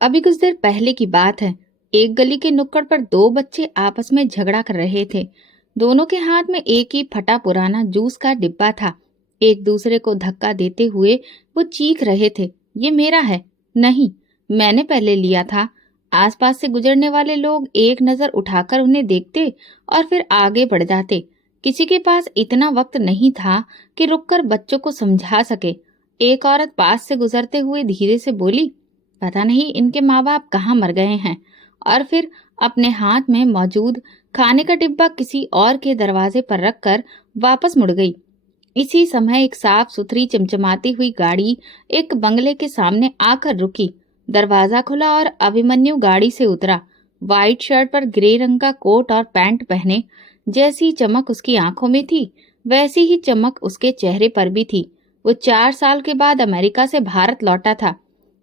अभी कुछ देर पहले की बात है। एक गली के नुक्कड़ पर दो बच्चे आपस में झगड़ा कर रहे थे। दोनों के हाथ में एक ही फटा पुराना जूस का डिब्बा था। एक दूसरे को धक्का देते हुए वो चीख रहे थे, ये मेरा है। नहीं, मैंने पहले लिया था। आसपास से गुजरने वाले लोग एक नजर उठाकर उन्हें देखते और फिर आगे बढ़ जाते। किसी के पास इतना वक्त नहीं था कि रुककर बच्चों को समझा सके। एक औरत पास से गुजरते हुए धीरे से बोली, पता नहीं इनके माँ बाप कहाँ मर गए हैं। और फिर अपने हाथ में मौजूद खाने का डिब्बा किसी और के दरवाजे पर रखकर वापस मुड़ गई। इसी समय एक साफ सुथरी चमचमाती हुई गाड़ी एक बंगले के सामने आकर रुकी। दरवाजा खुला और अभिमन्यु गाड़ी से उतरा। वाइट शर्ट पर ग्रे रंग का कोट और पैंट पहने। जैसी चमक उसकी आंखों में थी वैसी ही चमक उसके चेहरे पर भी थी। वो 4 साल के बाद अमेरिका से भारत लौटा था।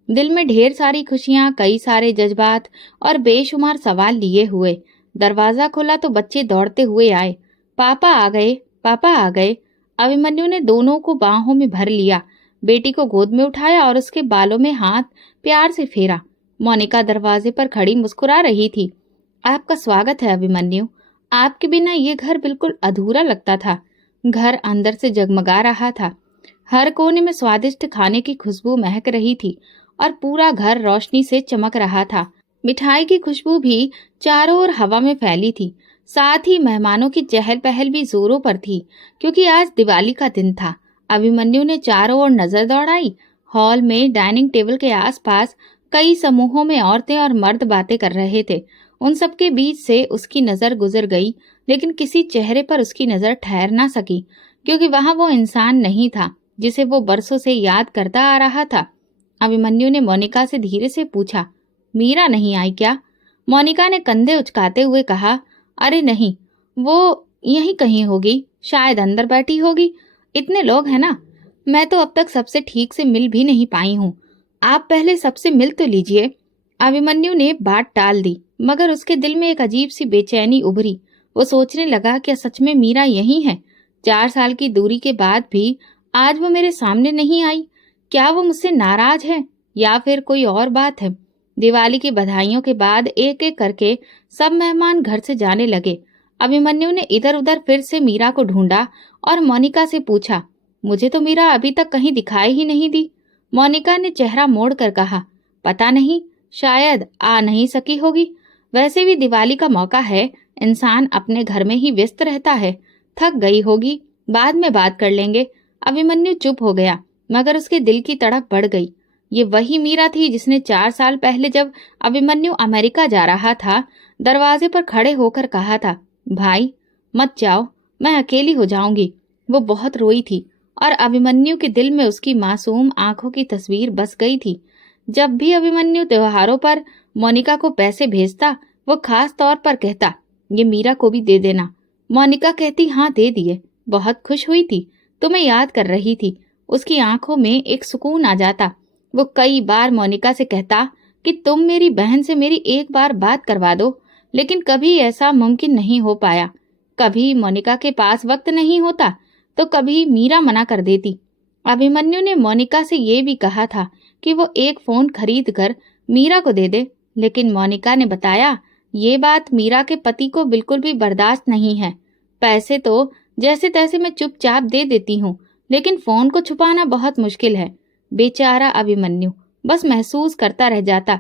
दिल में ढेर सारी खुशियां, कई सारे जज्बात और बेशुमार सवाल लिए हुए। दरवाजा खुला तो बच्चे दौड़ते हुए आए। पापा आ गए, पापा आ गए। अभिमन्यु ने दोनों को बाहों में भर लिया, बेटी को गोद में उठाया और उसके बालों में हाथ प्यार से फेरा। मोनिका दरवाजे पर खड़ी मुस्कुरा रही थी। आपका स्वागत है अभिमन्यु। आपके बिना ये घर बिल्कुल अधूरा लगता था। घर अंदर से जगमगा रहा था। हर कोने में स्वादिष्ट खाने की खुशबू महक रही थी और पूरा घर रोशनी से चमक रहा था। मिठाई की खुशबू भी चारों ओर हवा में फैली थी। साथ ही मेहमानों की चहल पहल भी जोरों पर थी, क्योंकि आज दिवाली का दिन था। अभिमन्यु ने चारों ओर नजर दौड़ाई। हॉल में डाइनिंग टेबल के आसपास कई समूहों में औरतें और मर्द बातें कर रहे थे। उन सबके बीच से उसकी नजर गुजर गई, लेकिन किसी चेहरे पर उसकी नजर ठहर ना सकी, क्योंकि वहां वो इंसान नहीं था जिसे वो बरसों से याद करता आ रहा था। अभिमन्यु ने मोनिका से धीरे से पूछा, मीरा नहीं आई क्या? मोनिका ने कंधे उचकाते हुए कहा, अरे नहीं, वो यहीं कहीं होगी, शायद अंदर बैठी होगी। इतने लोग हैं ना, मैं तो अब तक सबसे ठीक से मिल भी नहीं पाई हूँ। आप पहले सबसे मिल तो लीजिए। अभिमन्यु ने बात टाल दी, मगर उसके दिल में एक अजीब सी बेचैनी उभरी। वो सोचने लगा, क्या सच में मीरा यही है? 4 साल की दूरी के बाद भी आज वो मेरे सामने नहीं आई। क्या वो मुझसे नाराज है या फिर कोई और बात है? दिवाली की बधाइयों के बाद एक एक करके सब मेहमान घर से जाने लगे। अभिमन्यु ने इधर उधर फिर से मीरा को ढूंढा और मोनिका से पूछा, मुझे तो मीरा अभी तक कहीं दिखाई ही नहीं दी। मोनिका ने चेहरा मोड़कर कहा, पता नहीं, शायद आ नहीं सकी होगी। वैसे भी दिवाली का मौका है, इंसान अपने घर में ही व्यस्त रहता है। थक गई होगी, बाद में बात कर लेंगे। अभिमन्यु चुप हो गया, मगर उसके दिल की तड़प बढ़ गई। ये वही मीरा थी जिसने 4 साल पहले जब अभिमन्यु अमेरिका जा रहा था, दरवाजे पर खड़े होकर कहा था, भाई मत जाओ, मैं अकेली हो जाऊंगी। वो बहुत रोई थी और अभिमन्यु के दिल में उसकी मासूम आंखों की तस्वीर बस गई थी। जब भी अभिमन्यु त्योहारों पर मोनिका को पैसे भेजता, वो खास तौर पर कहता, ये मीरा को भी दे देना। मोनिका कहती, हाँ दे दिए। बहुत खुश हुई थी, तुम्हें याद कर रही थी। उसकी आंखों में एक सुकून आ जाता। वो कई बार मोनिका से कहता कि तुम मेरी बहन से मेरी एक बार बात करवा दो, लेकिन कभी ऐसा मुमकिन नहीं हो पाया। कभी मोनिका के पास वक्त नहीं होता तो कभी मीरा मना कर देती। अभिमन्यु ने मोनिका से ये भी कहा था कि वो एक फोन खरीद कर मीरा को दे दे, लेकिन मोनिका ने बताया ये बात मीरा के पति को बिल्कुल भी बर्दाश्त नहीं है। पैसे तो जैसे तैसे मैं चुपचाप दे देती हूँ, लेकिन फोन को छुपाना बहुत मुश्किल है। बेचारा अभिमन्यु बस महसूस करता रह जाता।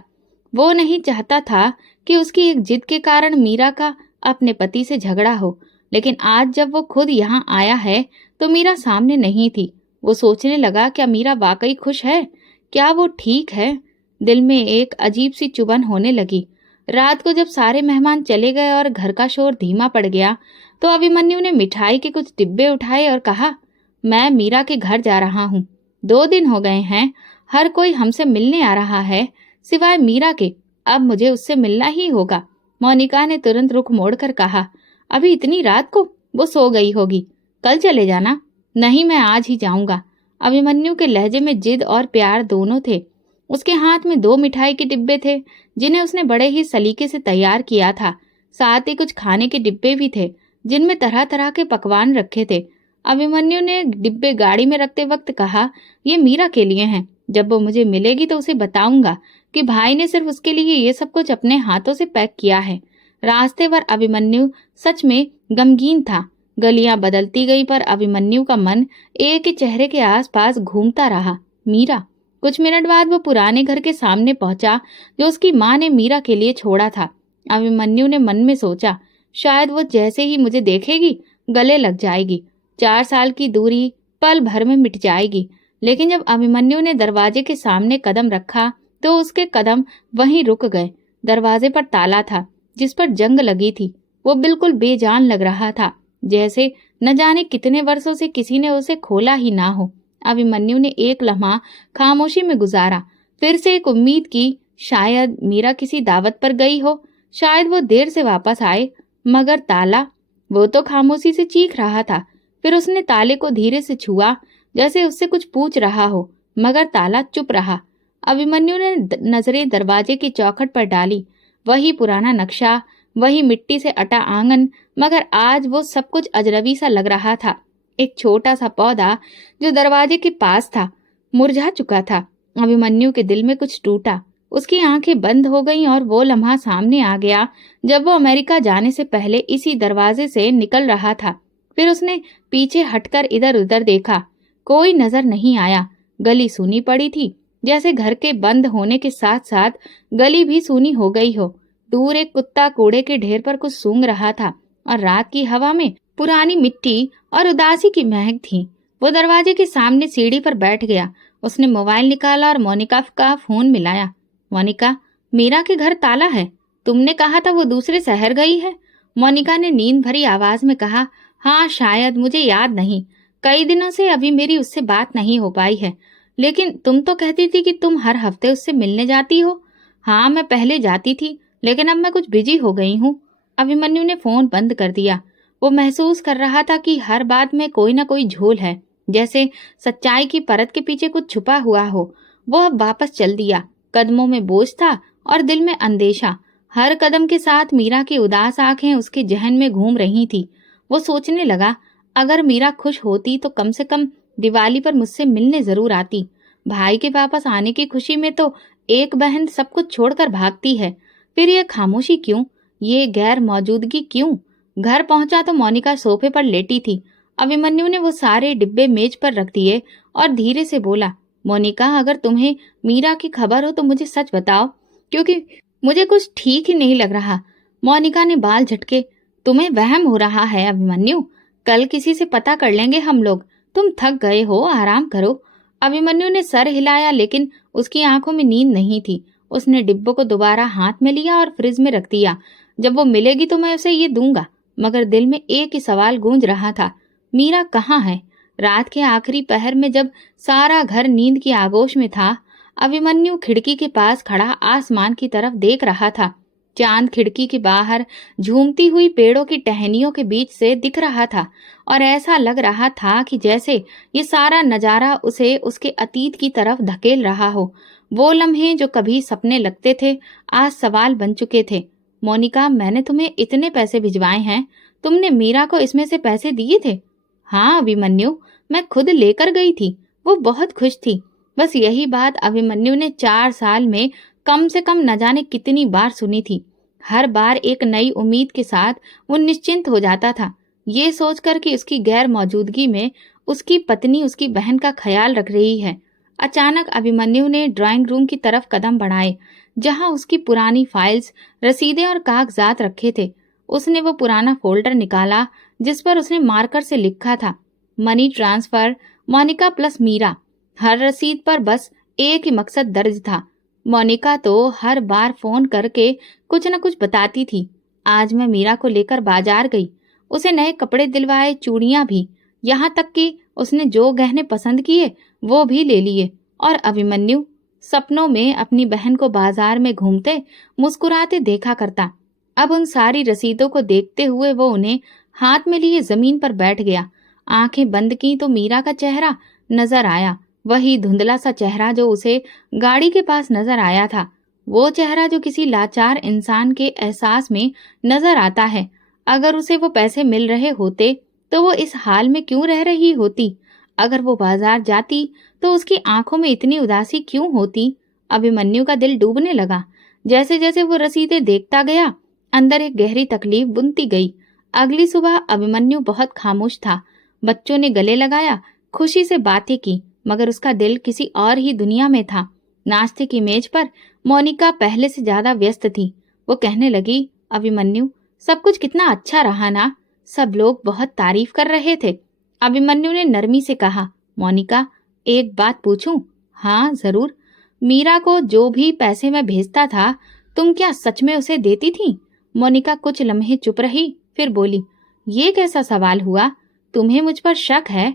वो नहीं चाहता था कि उसकी एक जिद के कारण मीरा का अपने पति से झगड़ा हो, लेकिन आज जब वो खुद यहाँ आया है तो मीरा सामने नहीं थी। वो सोचने लगा, क्या मीरा वाकई खुश है? क्या वो ठीक है? दिल में एक अजीब सी चुभन होने लगी। रात को जब सारे मेहमान चले गए और घर का शोर धीमा पड़ गया, तो अभिमन्यु ने मिठाई के कुछ डिब्बे उठाए और कहा, मैं मीरा के घर जा रहा हूँ। 2 दिन हो गए हैं, हर कोई हमसे मिलने आ रहा है सिवाय मीरा के। अब मुझे उससे मिलना ही होगा। मोनिका ने तुरंत रुख मोड़कर कहा, अभी इतनी रात को? वो सो गई होगी, कल चले जाना। नहीं, मैं आज ही जाऊंगा। अभिमन्यु के लहजे में जिद और प्यार दोनों थे। उसके हाथ में 2 मिठाई के डिब्बे थे जिन्हें उसने बड़े ही सलीके से तैयार किया था। साथ ही कुछ खाने के डिब्बे भी थे जिनमें तरह तरह के पकवान रखे थे। अभिमन्यु ने डिब्बे गाड़ी में रखते वक्त कहा, ये मीरा के लिए हैं। जब वो मुझे मिलेगी तो उसे बताऊंगा कि भाई ने सिर्फ उसके लिए ये सब कुछ अपने हाथों से पैक किया है। रास्ते पर अभिमन्यु सच में गमगीन था। गलियां बदलती गई पर अभिमन्यु का मन एक ही चेहरे के आसपास घूमता रहा, मीरा। कुछ मिनट बाद वो पुराने घर के सामने पहुंचा जो उसकी माँ ने मीरा के लिए छोड़ा था। अभिमन्यु ने मन में सोचा, शायद वो जैसे ही मुझे देखेगी गले लग जाएगी। 4 साल की दूरी पल भर में मिट जाएगी। लेकिन जब अभिमन्यु ने दरवाजे के सामने कदम रखा तो उसके कदम वहीं रुक गए। दरवाजे पर ताला था जिस पर जंग लगी थी। वो बिल्कुल बेजान लग रहा था, जैसे न जाने कितने वर्षों से किसी ने उसे खोला ही ना हो। अभिमन्यु ने एक लम्हा खामोशी में गुजारा, फिर से एक उम्मीद की, शायद मीरा किसी दावत पर गई हो, शायद वो देर से वापस आए। मगर ताला, वो तो खामोशी से चीख रहा था। फिर उसने ताले को धीरे से छुआ, जैसे उससे कुछ पूछ रहा हो, मगर ताला चुप रहा। अभिमन्यु ने नजरें दरवाजे की चौखट पर डाली। वही पुराना नक्शा, वही मिट्टी से अटा आंगन, मगर आज वो सब कुछ अजनबी सा लग रहा था। एक छोटा सा पौधा जो दरवाजे के पास था मुरझा चुका था। अभिमन्यु के दिल में कुछ टूटा। उसकी आंखें बंद हो गईं और वो लम्हा सामने आ गया जब वो अमेरिका जाने से पहले इसी दरवाजे से निकल रहा था। फिर उसने पीछे हटकर इधर उधर देखा। कोई नजर नहीं आया। गली सूनी पड़ी थी, जैसे घर के बंद होने के साथ साथ गली भी सूनी हो गई हो। दूर एक कुत्ता कूड़े के ढेर पर कुछ सूंघ रहा था और रात की हवा में पुरानी मिट्टी और उदासी की महक थी। वो दरवाजे के सामने सीढ़ी पर बैठ गया। उसने मोबाइल निकाला और मोनिका का फोन मिलाया। मोनिका, मीरा के घर ताला है। तुमने कहा था वो दूसरे शहर गई है। मोनिका ने नींद भरी आवाज में कहा। हाँ शायद, मुझे याद नहीं। कई दिनों से अभी मेरी उससे बात नहीं हो पाई है। लेकिन तुम तो कहती थी कि तुम हर हफ्ते उससे मिलने जाती हो। हाँ, मैं पहले जाती थी, लेकिन अब मैं कुछ बिजी हो गई हूँ। अभिमन्यु ने फोन बंद कर दिया। वो महसूस कर रहा था कि हर बात में कोई ना कोई झोल है, जैसे सच्चाई की परत के पीछे कुछ छुपा हुआ हो। वो अब वापस चल दिया। कदमों में बोझ था और दिल में अंदेशा। हर कदम के साथ मीरा की उदास आंखें उसके जहन में घूम रही थी। वो सोचने लगा, अगर मीरा खुश होती तो कम से कम दिवाली पर मुझसे मिलने जरूर आती। भाई के वापस आने की खुशी में तो एक बहन सब कुछ छोड़कर भागती है। फिर ये खामोशी क्यों, ये गैर मौजूदगी क्यों? घर पहुंचा तो मोनिका सोफे पर लेटी थी। अभिमन्यु ने वो सारे डिब्बे मेज पर रख दिए और धीरे से बोला, मोनिका, अगर तुम्हें मीरा की खबर हो तो मुझे सच बताओ, क्योंकि मुझे कुछ ठीक ही नहीं लग रहा। मोनिका ने बाल झटके। तुम्हें वहम हो रहा है अभिमन्यु। कल किसी से पता कर लेंगे हम लोग। तुम थक गए हो, आराम करो। अभिमन्यु ने सर हिलाया, लेकिन उसकी आंखों में नींद नहीं थी। उसने डिब्बों को दोबारा हाथ में लिया और फ्रिज में रख दिया। जब वो मिलेगी तो मैं उसे ये दूंगा। मगर दिल में एक ही सवाल गूंज रहा था, मीरा कहाँ है? रात के आखिरी पहर में जब सारा घर नींद की आगोश में था, अभिमन्यु खिड़की के पास खड़ा आसमान की तरफ देख रहा था। चांद खिड़की के बाहर झूमती हुई पेड़ों की टहनियों के बीच से दिख रहा था और ऐसा लग रहा था कि जैसे ये सारा नजारा उसे उसके अतीत की तरफ धकेल रहा हो। वो लम्हे जो कभी सपने लगते थे आज सवाल बन चुके थे। मोनिका, मैंने तुम्हें इतने पैसे भिजवाए हैं, तुमने मीरा को इसमें से पैसे दिए थे? हाँ अभिमन्यु, मैं खुद लेकर गई थी। वो बहुत खुश थी। बस यही बात अभिमन्यु ने 4 साल में कम से कम न जाने कितनी बार सुनी थी। हर बार एक नई उम्मीद के साथ वो निश्चिंत हो जाता था, ये सोचकर कि उसकी गैर मौजूदगी में उसकी पत्नी उसकी बहन का ख्याल रख रही है। अचानक अभिमन्यु ने ड्राइंग रूम की तरफ कदम बढ़ाए, जहां उसकी पुरानी फाइल्स, रसीदें और कागजात रखे थे। उसने वो पुराना फोल्डर निकाला जिस पर उसने मार्कर से लिखा था, money transfer Monica plus Meera. हर रसीद पर बस एक ही मकसद दर्ज था। मोनिका तो हर बार फोन करके कुछ न कुछ बताती थी। आज मैं मीरा को लेकर बाजार गई, उसे नए कपड़े दिलवाए, चूड़ियां भी, यहाँ तक कि उसने जो गहने पसंद किए वो भी ले लिए। और अभिमन्यु सपनों में अपनी बहन को बाजार में घूमते मुस्कुराते देखा करता। अब उन सारी रसीदों को देखते हुए वो उन्हें हाथ में लिए जमीन पर बैठ गया। आंखें बंद की तो मीरा का चेहरा नजर आया, वही धुंधला सा चेहरा जो उसे गाड़ी के पास नजर आया था। वो चेहरा जो किसी लाचार इंसान के एहसास में नजर आता है। अगर उसे वो पैसे मिल रहे होते तो वो इस हाल में क्यों रह रही होती? अगर वो बाजार जाती तो उसकी आंखों में इतनी उदासी क्यों होती? अभिमन्यु का दिल डूबने लगा। जैसे जैसे वो रसीदें देखता गया, अंदर एक गहरी तकलीफ बुनती गई। अगली सुबह अभिमन्यु बहुत खामोश था। बच्चों ने गले लगाया, खुशी से बातें की, मगर उसका दिल किसी और ही दुनिया में था। नाश्ते की मेज पर मोनिका पहले से ज्यादा व्यस्त थी। वो कहने लगी, अभिमन्यु, सब कुछ कितना अच्छा रहा ना। सब लोग बहुत तारीफ कर रहे थे। अभिमन्यु ने नरमी से कहा, मोनिका, एक बात पूछूं? हाँ जरूर। मीरा को जो भी पैसे मैं भेजता था, तुम क्या सच में उसे देती थी? मोनिका कुछ लम्हे चुप रही, फिर बोली, ये कैसा सवाल हुआ? तुम्हें मुझ पर शक है?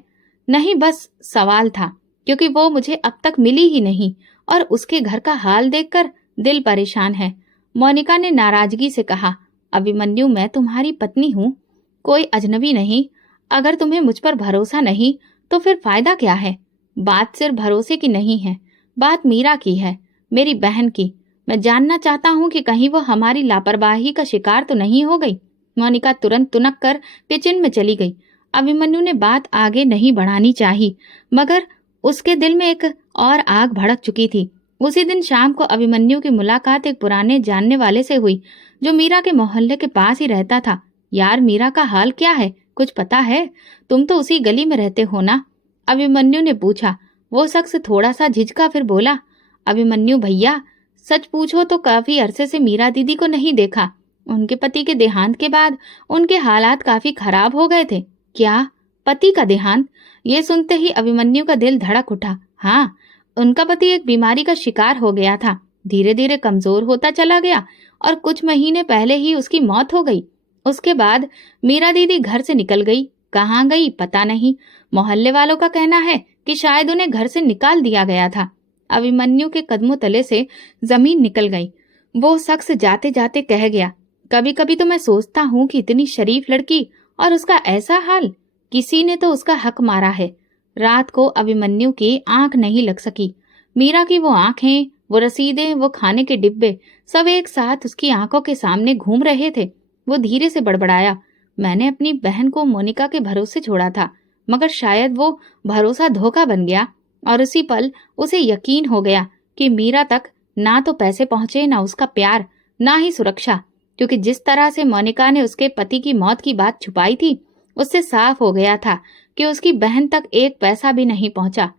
नहीं, बस सवाल था, क्योंकि वो मुझे अब तक मिली ही नहीं और उसके घर का हाल देखकर दिल परेशान है। मोनिका ने नाराजगी से कहा, अभिमन्यु, मैं तुम्हारी पत्नी हूँ, कोई अजनबी नहीं। अगर तुम्हें मुझ पर भरोसा नहीं तो फिर फायदा क्या है? बात सिर्फ भरोसे की नहीं है, बात मीरा की है, मेरी बहन की। मैं जानना चाहता हूँ कि कहीं वो हमारी लापरवाही का शिकार तो नहीं हो गई। मोनिका तुरंत तुनक कर किचन में चली गई। अभिमन्यु ने बात आगे नहीं बढ़ानी चाहिए, मगर उसके दिल में एक और आग भड़क चुकी थी। उसी दिन शाम को अभिमन्यु की मुलाकात एक पुराने जानने वाले से हुई, जो मीरा के मोहल्ले के पास ही रहता था। यार, मीरा का हाल क्या है, कुछ पता है? तुम तो उसी गली में रहते हो ना? अभिमन्यु ने पूछा। वो शख्स थोड़ा सा झिझका, फिर बोला, अभिमन्यु भैया, सच पूछो तो काफी अरसे से मीरा दीदी को नहीं देखा। उनके पति के देहांत के बाद उनके हालात काफी खराब हो गए थे। क्या? पति का देहांत? ये सुनते ही अभिमन्यु का दिल धड़क उठा। हाँ, उनका पति एक बीमारी का शिकार हो गया था। धीरे धीरे कमजोर होता चला गया और कुछ महीने पहले ही उसकी मौत हो गई। उसके बाद मीरा दीदी घर से निकल गई। कहाँ गई पता नहीं। मोहल्ले वालों का कहना है कि शायद उन्हें घर से निकाल दिया गया था। अभिमन्यु के कदमों तले से जमीन निकल गई। वो शख्स जाते जाते कह गया, कभी कभी तो मैं सोचता हूँ कि इतनी शरीफ लड़की और उसका ऐसा हाल। किसी ने तो उसका हक मारा है। रात को अभिमन्यु की आंख नहीं लग सकी। मीरा की वो आंखें, वो रसीदें, वो खाने के डिब्बे, सब एक साथ उसकी आंखों के सामने घूम रहे थे। वो धीरे से बड़बड़ाया, मैंने अपनी बहन को मोनिका के भरोसे छोड़ा था, मगर शायद वो भरोसा धोखा बन गया और उसी पल उसे यकीन हो गया कि मीरा तक ना तो पैसे पहुंचे, ना उसका प्यार, ना ही सुरक्षा। क्योंकि जिस तरह से मोनिका ने उसके पति की मौत की बात छुपाई थी, उससे साफ हो गया था कि उसकी बहन तक एक पैसा भी नहीं पहुंचा।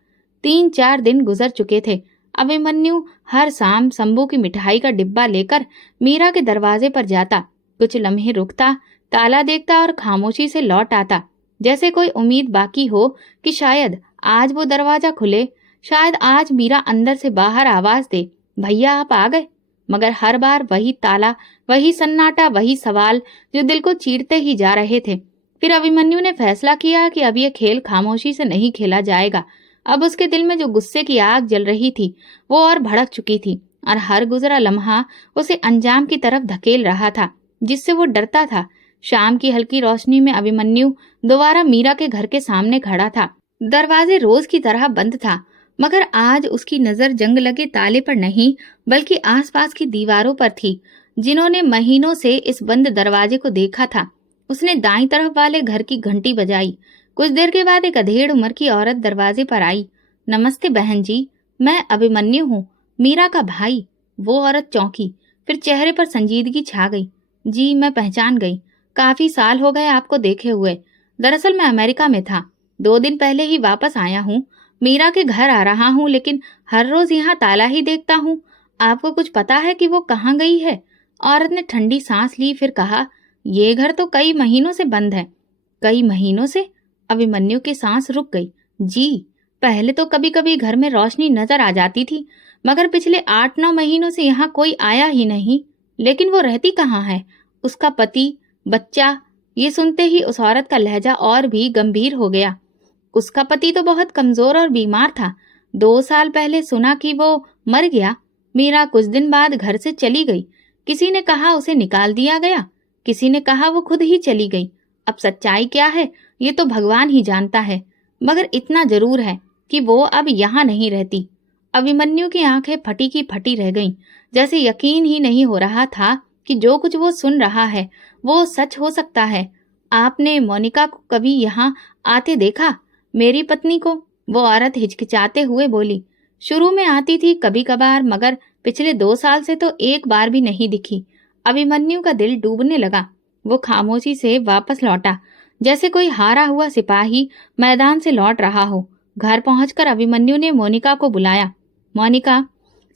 3-4 दिन गुजर चुके थे। अभिमन्यु हर शाम शंभू की मिठाई का डिब्बा लेकर मीरा के दरवाजे पर जाता, कुछ लम्हे रुकता, ताला देखता और खामोशी से लौट आता, जैसे कोई उम्मीद बाकी हो कि शायद आज वो दरवाजा खुले, शायद आज मीरा अंदर से बाहर आवाज दे, भैया आप आ गए। मगर हर बार वही ताला, वही सन्नाटा, वही सवाल जो दिल को चीरते ही जा रहे थे। फिर अभिमन्यु ने फैसला किया कि अब ये खेल खामोशी से नहीं खेला जाएगा। अब उसके दिल में जो गुस्से की आग जल रही थी, वो और भड़क चुकी थी और हर गुजरा लम्हा उसे अंजाम की तरफ धकेल रहा था, जिससे वो डरता था। शाम की हल्की रोशनी में अभिमन्यु दोबारा मीरा के घर के सामने खड़ा था। दरवाजे रोज की तरह बंद था, मगर आज उसकी नजर जंग लगे ताले पर नहीं, बल्कि आसपास की दीवारों पर थी, जिन्होंने महीनों से इस बंद दरवाजे को देखा था। उसने दाईं तरफ वाले घर की घंटी बजाई। कुछ देर के बाद एक अधेड़ उम्र की औरत दरवाजे पर आई। नमस्ते बहन जी, मैं अभिमन्यु हूँ, मीरा का भाई। वो औरत चौंकी, फिर चेहरे पर संजीदगी छा गई। जी, मैं पहचान गई, काफी साल हो गए आपको देखे हुए। दरअसल मैं अमेरिका में था, 2 दिन पहले ही वापस आया हूँ। मीरा के घर आ रहा हूँ, लेकिन हर रोज यहाँ ताला ही देखता हूँ। आपको कुछ पता है कि वो कहाँ गई है? औरत ने ठंडी सांस ली, फिर कहा, ये घर तो कई महीनों से बंद है। कई महीनों से? अभिमन्यु की सांस रुक गई। जी, पहले तो कभी कभी घर में रोशनी नजर आ जाती थी, मगर पिछले 8-9 महीनों से यहाँ कोई आया ही नहीं। लेकिन वो रहती कहाँ है? उसका पति, बच्चा? ये सुनते ही उस औरत का लहजा और भी गंभीर हो गया। उसका पति तो बहुत कमजोर और बीमार था। 2 साल पहले सुना कि वो मर गया। मीरा कुछ दिन बाद घर से चली गई। किसी ने कहा उसे निकाल दिया गया, किसी ने कहा वो खुद ही चली गई। अब सच्चाई क्या है ये तो भगवान ही जानता है, मगर इतना जरूर है कि वो अब यहाँ नहीं रहती। अभिमन्यु की आंखें फटी की फटी रह गईं, जैसे यकीन ही नहीं हो रहा था कि जो कुछ वो सुन रहा है वो सच हो सकता है। आपने मोनिका को कभी यहाँ आते देखा? मेरी पत्नी को? वो औरत हिचकिचाते हुए बोली। शुरू में आती थी कभी कभार, मगर पिछले 2 साल से तो एक बार भी नहीं दिखी। अभिमन्यु का दिल डूबने लगा। वो खामोशी से वापस लौटा, जैसे कोई हारा हुआ सिपाही मैदान से लौट रहा हो। घर पहुंचकर अभिमन्यु ने मोनिका को बुलाया। मोनिका,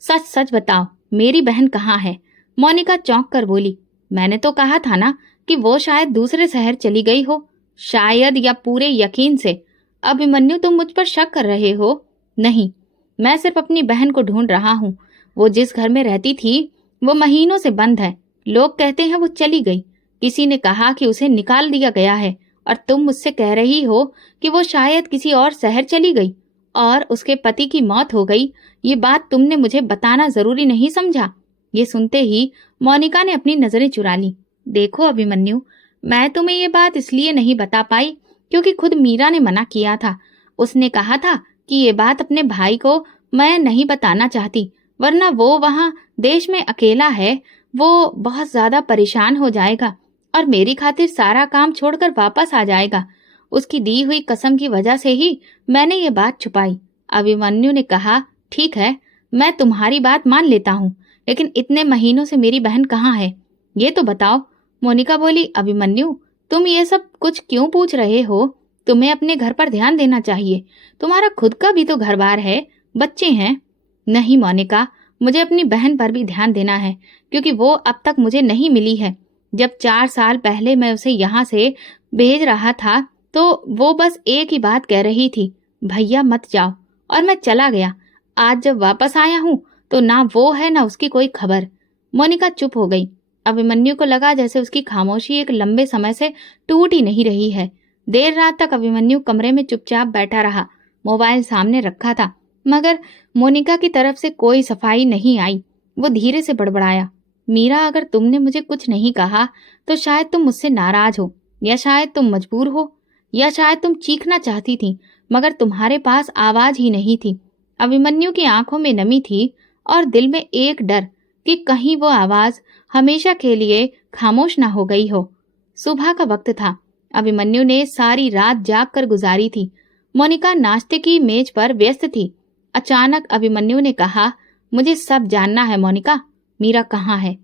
सच सच बताओ, मेरी बहन कहाँ है? मोनिका चौंक कर बोली, मैंने तो कहा था ना कि वो शायद दूसरे शहर चली गई हो। शायद या पूरे यकीन से? अभिमन्यु, तुम मुझ पर शक कर रहे हो? नहीं, मैं सिर्फ अपनी बहन को ढूंढ रहा हूँ। वो जिस घर में रहती थी वो महीनों से बंद है। लोग कहते हैं वो चली गई। किसी ने कहा कि उसे निकाल दिया गया है, और तुम मुझसे कह रही हो कि वो शायद किसी और शहर चली गई और उसके पति की मौत हो गई। ये बात तुमने मुझे बताना जरूरी नहीं समझा? ये सुनते ही मोनिका ने अपनी नजरें चुरा ली। देखो अभिमन्यु, मैं तुम्हें ये बात इसलिए नहीं बता पाई क्योंकि खुद मीरा ने मना किया था। उसने कहा था कि ये बात अपने भाई को मैं नहीं बताना चाहती, वरना वो वहाँ देश में अकेला है, वो बहुत ज्यादा परेशान हो जाएगा और मेरी खातिर सारा काम छोड़कर वापस आ जाएगा। उसकी दी हुई कसम की वजह से ही मैंने ये बात छुपाई। अभिमन्यु ने कहा, ठीक है, मैं तुम्हारी बात मान लेता हूँ, लेकिन इतने महीनों से मेरी बहन कहाँ है ये तो बताओ। मोनिका बोली, अभिमन्यु, तुम ये सब कुछ क्यों पूछ रहे हो? तुम्हें अपने घर पर ध्यान देना चाहिए। तुम्हारा खुद का भी तो घर बार है, बच्चे हैं। नहीं मोनिका, मुझे अपनी बहन पर भी ध्यान देना है, क्योंकि वो अब तक मुझे नहीं मिली है। जब 4 साल पहले मैं उसे यहाँ से भेज रहा था तो वो बस एक ही बात कह रही थी, भैया मत जाओ, और मैं चला गया। आज जब वापस आया हूँ तो ना वो है ना उसकी कोई खबर। मोनिका चुप हो गई। अभिमन्यु को लगा जैसे उसकी खामोशी एक लंबे समय से टूट ही नहीं रही है। देर रात तक अभिमन्यु कमरे में चुपचाप बैठा रहा। मोबाइल सामने रखा था, मगर मोनिका की तरफ से कोई सफाई नहीं आई। वो धीरे से बड़बड़ाया, मीरा, अगर तुमने मुझे कुछ नहीं कहा तो शायद तुम मुझसे नाराज हो, या शायद तुम मजबूर हो, या शायद तुम चीखना चाहती थी मगर तुम्हारे पास आवाज ही नहीं थी। अभिमन्यु की आंखों में नमी थी और दिल में एक डर कि कहीं वो आवाज हमेशा के लिए खामोश ना हो गई हो। सुबह का वक्त था। अभिमन्यु ने सारी रात जाग कर गुजारी थी। मोनिका नाश्ते की मेज पर व्यस्त थी। अचानक अभिमन्यु ने कहा, मुझे सब जानना है मोनिका, मीरा कहाँ है?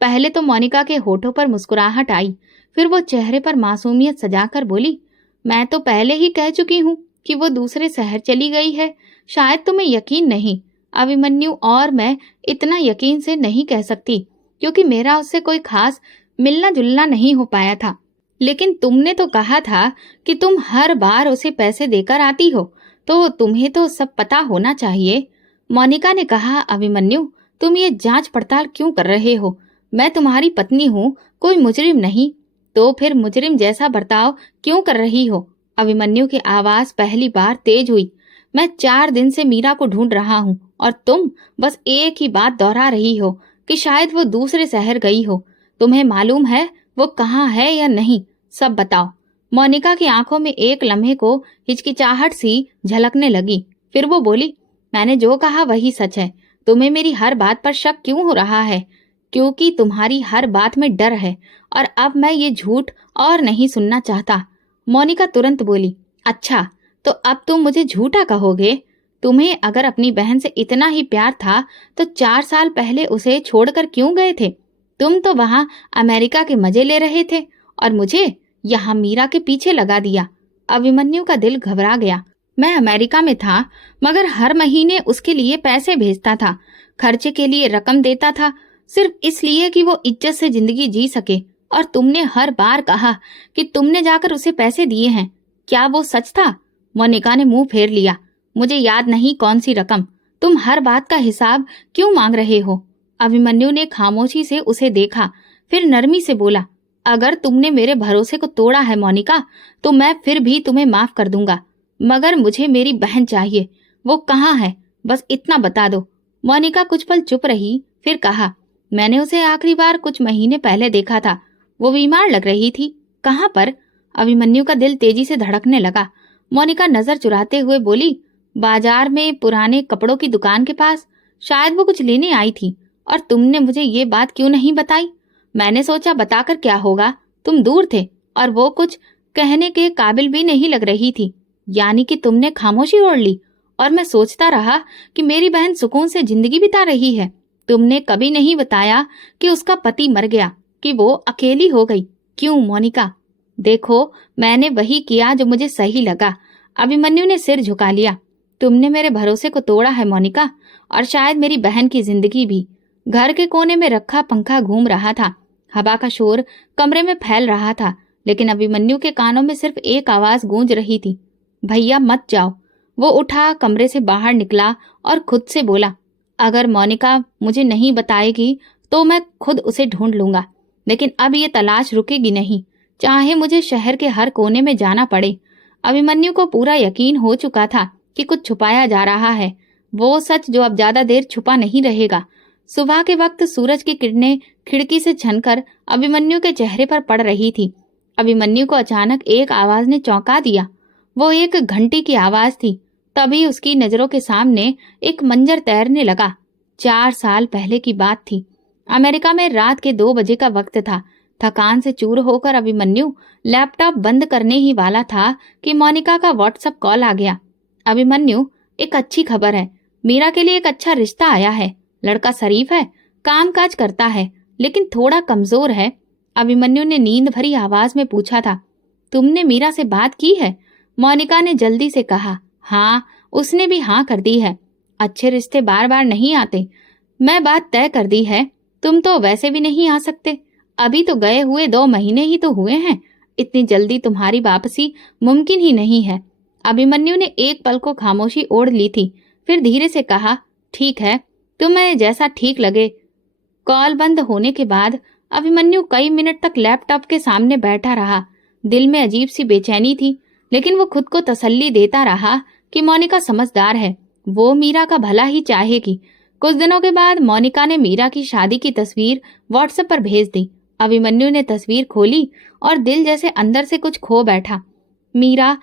पहले तो मोनिका के होठों पर मुस्कुराहट आई, फिर वो चेहरे पर मासूमियत सजाकर बोली, मैं तो पहले ही कह चुकी हूँ कि वो दूसरे शहर चली गई है। शायद तुम्हें यकीन नहीं अभिमन्यु, और मैं इतना यकीन से नहीं कह सकती क्योंकि मेरा उससे कोई खास मिलना जुलना नहीं हो पाया था। लेकिन तुमने तो कहा था कि तुम हर बार उसे पैसे देकर आती हो, तो तुम्हें तो सब पता होना चाहिए। मोनिका ने कहा, अभिमन्यु, तुम ये जांच पड़ताल क्यों कर रहे हो? मैं तुम्हारी पत्नी हूँ, कोई मुजरिम नहीं। तो फिर मुजरिम जैसा बर्ताव क्यों कर रही हो? अभिमन्यु की आवाज पहली बार तेज हुई। मैं 4 दिन से मीरा को ढूंढ रहा हूँ और तुम बस एक ही बात दोहरा रही हो कि शायद वो दूसरे शहर गई हो। तुम्हें मालूम है वो कहाँ है या नहीं? सब बताओ। मोनिका की आंखों में एक लम्हे को हिचकिचाहट सी झलकने लगी। फिर वो बोली, मैंने जो कहा वही सच है। तुम्हें मेरी हर बात पर शक क्यों हो रहा है? क्योंकि तुम्हारी हर बात में डर है, और अब मैं ये झूठ और नहीं सुनना चाहता। मोनिका तुरंत बोली, अच्छा, तो अब तुम मुझे झूठा कहोगे? तुम्हें अगर अपनी बहन से इतना ही प्यार था तो 4 साल पहले उसे छोड़कर क्यों गए थे? तुम तो वहां अमेरिका के मजे ले रहे थे और मुझे यहाँ मीरा के पीछे लगा दिया। अभिमन्यु का दिल घबरा गया। मैं अमेरिका में था, मगर हर महीने उसके लिए पैसे भेजता था, खर्चे के लिए रकम देता था, सिर्फ इसलिए कि वो इज्जत से जिंदगी जी सके। और तुमने हर बार कहा कि तुमने जाकर उसे पैसे दिए हैं। क्या वो सच था? मोनिका ने मुंह फेर लिया। मुझे याद नहीं कौन सी रकम। तुम हर बात का हिसाब क्यों मांग रहे हो? अभिमन्यु ने खामोशी से उसे देखा, फिर नरमी से बोला, अगर तुमने मेरे भरोसे को तोड़ा है मोनिका, तो मैं फिर भी तुम्हें माफ कर दूंगा, मगर मुझे मेरी बहन चाहिए। वो कहाँ है? बस इतना बता दो। मोनिका कुछ पल चुप रही, फिर कहा, मैंने उसे आखिरी बार कुछ महीने पहले देखा था। वो बीमार लग रही थी। कहाँ पर? अभिमन्यु का दिल तेजी से धड़कने लगा। मोनिका नजर चुराते हुए बोली, बाजार में पुराने कपड़ों की दुकान के पास। शायद वो कुछ लेने आई थी, और तुमने मुझे ये बात क्यों नहीं बताई? मैंने सोचा बताकर क्या होगा, तुम दूर थे और वो कुछ कहने के काबिल भी नहीं लग रही थी। यानी कि तुमने खामोशी ओढ़ ली और मैं सोचता रहा कि मेरी बहन सुकून से जिंदगी बिता रही है। तुमने कभी नहीं बताया कि उसका पति मर गया, कि वो अकेली हो गई। क्यों मोनिका? देखो, मैंने वही किया जो मुझे सही लगा। अभिमन्यु ने सिर झुका लिया। तुमने मेरे भरोसे को तोड़ा है मोनिका, और शायद मेरी बहन की जिंदगी भी। घर के कोने में रखा पंखा घूम रहा था, हवा का शोर कमरे में फैल रहा था, लेकिन अभिमन्यु के कानों में सिर्फ एक आवाज गूंज रही थी, भैया मत जाओ। वो उठा, कमरे से बाहर निकला और खुद से बोला, अगर मोनिका मुझे नहीं बताएगी तो मैं खुद उसे ढूंढ लूंगा, लेकिन अब ये तलाश रुकेगी नहीं, चाहे मुझे शहर के हर कोने में जाना पड़े। अभिमन्यु को पूरा यकीन हो चुका था कि कुछ छुपाया जा रहा है, वो सच जो अब ज्यादा देर छुपा नहीं रहेगा। सुबह के वक्त सूरज की किरणें खिड़की से छनकर अभिमन्यु के चेहरे पर पड़ रही थी। अभिमन्यु को अचानक एक आवाज ने चौंका दिया। वो एक घंटी की आवाज थी। तभी उसकी नजरों के सामने एक मंजर तैरने लगा। 4 साल पहले की बात थी। अमेरिका में रात के 2 बजे का वक्त था। थकान से चूर होकर अभिमन्यु लैपटॉप बंद करने ही वाला था कि मोनिका का व्हाट्सएप कॉल आ गया। अभिमन्यु, एक अच्छी खबर है, मीरा के लिए एक अच्छा रिश्ता आया है। लड़का शरीफ है, कामकाज करता है, लेकिन थोड़ा कमजोर है। अभिमन्यु ने नींद भरी आवाज में पूछा था, तुमने मीरा से बात की है? मोनिका ने जल्दी से कहा, हाँ, उसने भी हाँ कर दी है। अच्छे रिश्ते बार बार नहीं आते। मैं बात तय कर दी है। तुम तो वैसे भी नहीं आ सकते। अभी तो गए हुए 2 महीने ही तो हुए हैं। इतनी जल्दी तुम्हारी वापसी मुमकिन ही नहीं है। अभिमन्यु ने एक पल को खामोशी ओढ़ ली थी, फिर धीरे से कहा, ठीक है, तुम्हें जैसा ठीक लगे। कॉल बंद होने के बाद अभिमन्यु कई मिनट तक लैपटॉप के सामने बैठा रहा। दिल में अजीब सी बेचैनी थी, लेकिन वो खुद को तसल्ली देता रहा कि मोनिका समझदार है, वो मीरा का भला ही चाहेगी। कुछ दिनों के बाद मोनिका ने मीरा की शादी की तस्वीर व्हाट्सएप पर भेज दी। अभिमन्यु ने तस्वीर खोली और दिल जैसे अंदर से कुछ खो बैठा। मीरा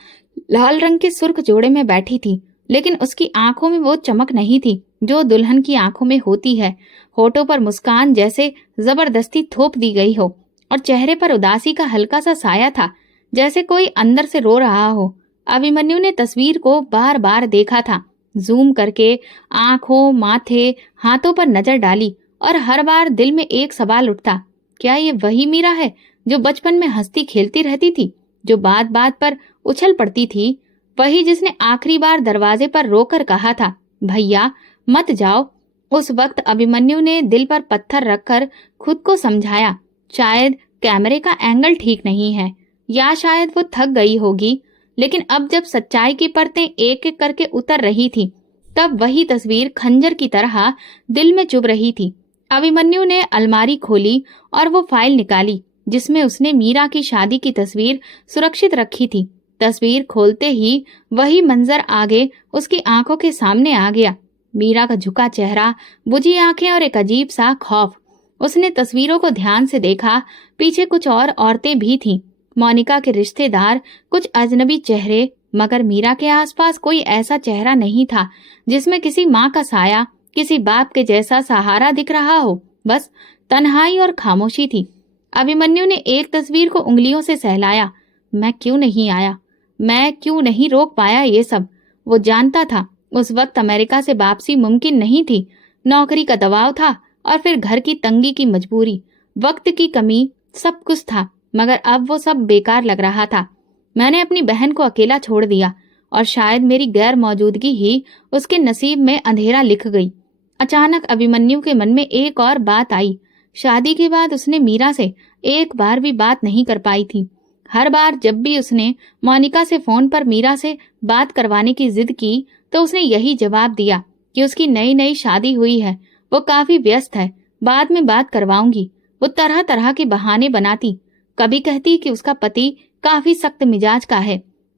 लाल रंग के सुर्ख जोड़े में बैठी थी, लेकिन उसकी आंखों में वो चमक नहीं थी जो दुल्हन की आंखों में होती है। होठों पर मुस्कान जैसे जबरदस्ती थोप दी गई हो, और चेहरे पर उदासी का हल्का सा साया था, जैसे कोई अंदर से रो रहा हो। अभिमन्यु ने तस्वीर को बार बार देखा था, जूम करके आंखों, माथे, हाथों पर नजर डाली, और हर बार दिल में एक सवाल उठता, क्या ये वही मीरा है जो बचपन में हंसती खेलती रहती थी, जो बात बात पर उछल पड़ती थी, वही जिसने आखिरी बार दरवाजे पर रोकर कहा था, भैया मत जाओ। उस वक्त अभिमन्यु ने दिल पर पत्थर रखकर खुद को समझाया, शायद कैमरे का एंगल ठीक नहीं है, या शायद वो थक गई होगी। लेकिन अब जब सच्चाई की परतें एक एक करके उतर रही थी, तब वही तस्वीर खंजर की तरह दिल में चुभ रही थी। अभिमन्यु ने अलमारी खोली और वो फाइल निकाली जिसमें उसने मीरा की शादी की तस्वीर सुरक्षित रखी थी। तस्वीर खोलते ही वही मंजर आगे उसकी आंखों के सामने आ गया। मीरा का झुका चेहरा, बुझी आंखें और एक अजीब सा खौफ। उसने तस्वीरों को ध्यान से देखा। पीछे कुछ और औरतें भी थीं, मोनिका के रिश्तेदार, कुछ अजनबी चेहरे, मगर मीरा के आसपास कोई ऐसा चेहरा नहीं था जिसमें किसी माँ का साया, किसी बाप के जैसा सहारा दिख रहा हो। बस तन्हाई और खामोशी थी। अभिमन्यु ने एक तस्वीर को उंगलियों से सहलाया। मैं क्यों नहीं आया? मैं क्यों नहीं रोक पाया ये सब? वो जानता था उस वक्त अमेरिका से वापसी मुमकिन नहीं थी। नौकरी का दबाव था, और फिर घर की तंगी की मजबूरी, वक्त की कमी, सब कुछ था, मगर अब वो सब बेकार लग रहा था। मैंने अपनी बहन को अकेला छोड़ दिया, और शायद मेरी गैर मौजूदगी ही उसके नसीब में अंधेरा लिख गई। अचानक अभिमन्यु के मन में एक और बात आई। शादी के बाद उसने मीरा से एक बार भी बात नहीं कर पाई थी। हर बार जब भी उसने मोनिका से फोन पर मीरा से बात करवाने की जिद की, तो उसने यही जवाब दिया कि उसकी नई नई शादी हुई है, वो काफी व्यस्त है, बाद में बात करवाऊंगी। वो तरह तरह के बहाने बनाती। कभी कहती कि उसका पति काफी सख्त मिजाज का है,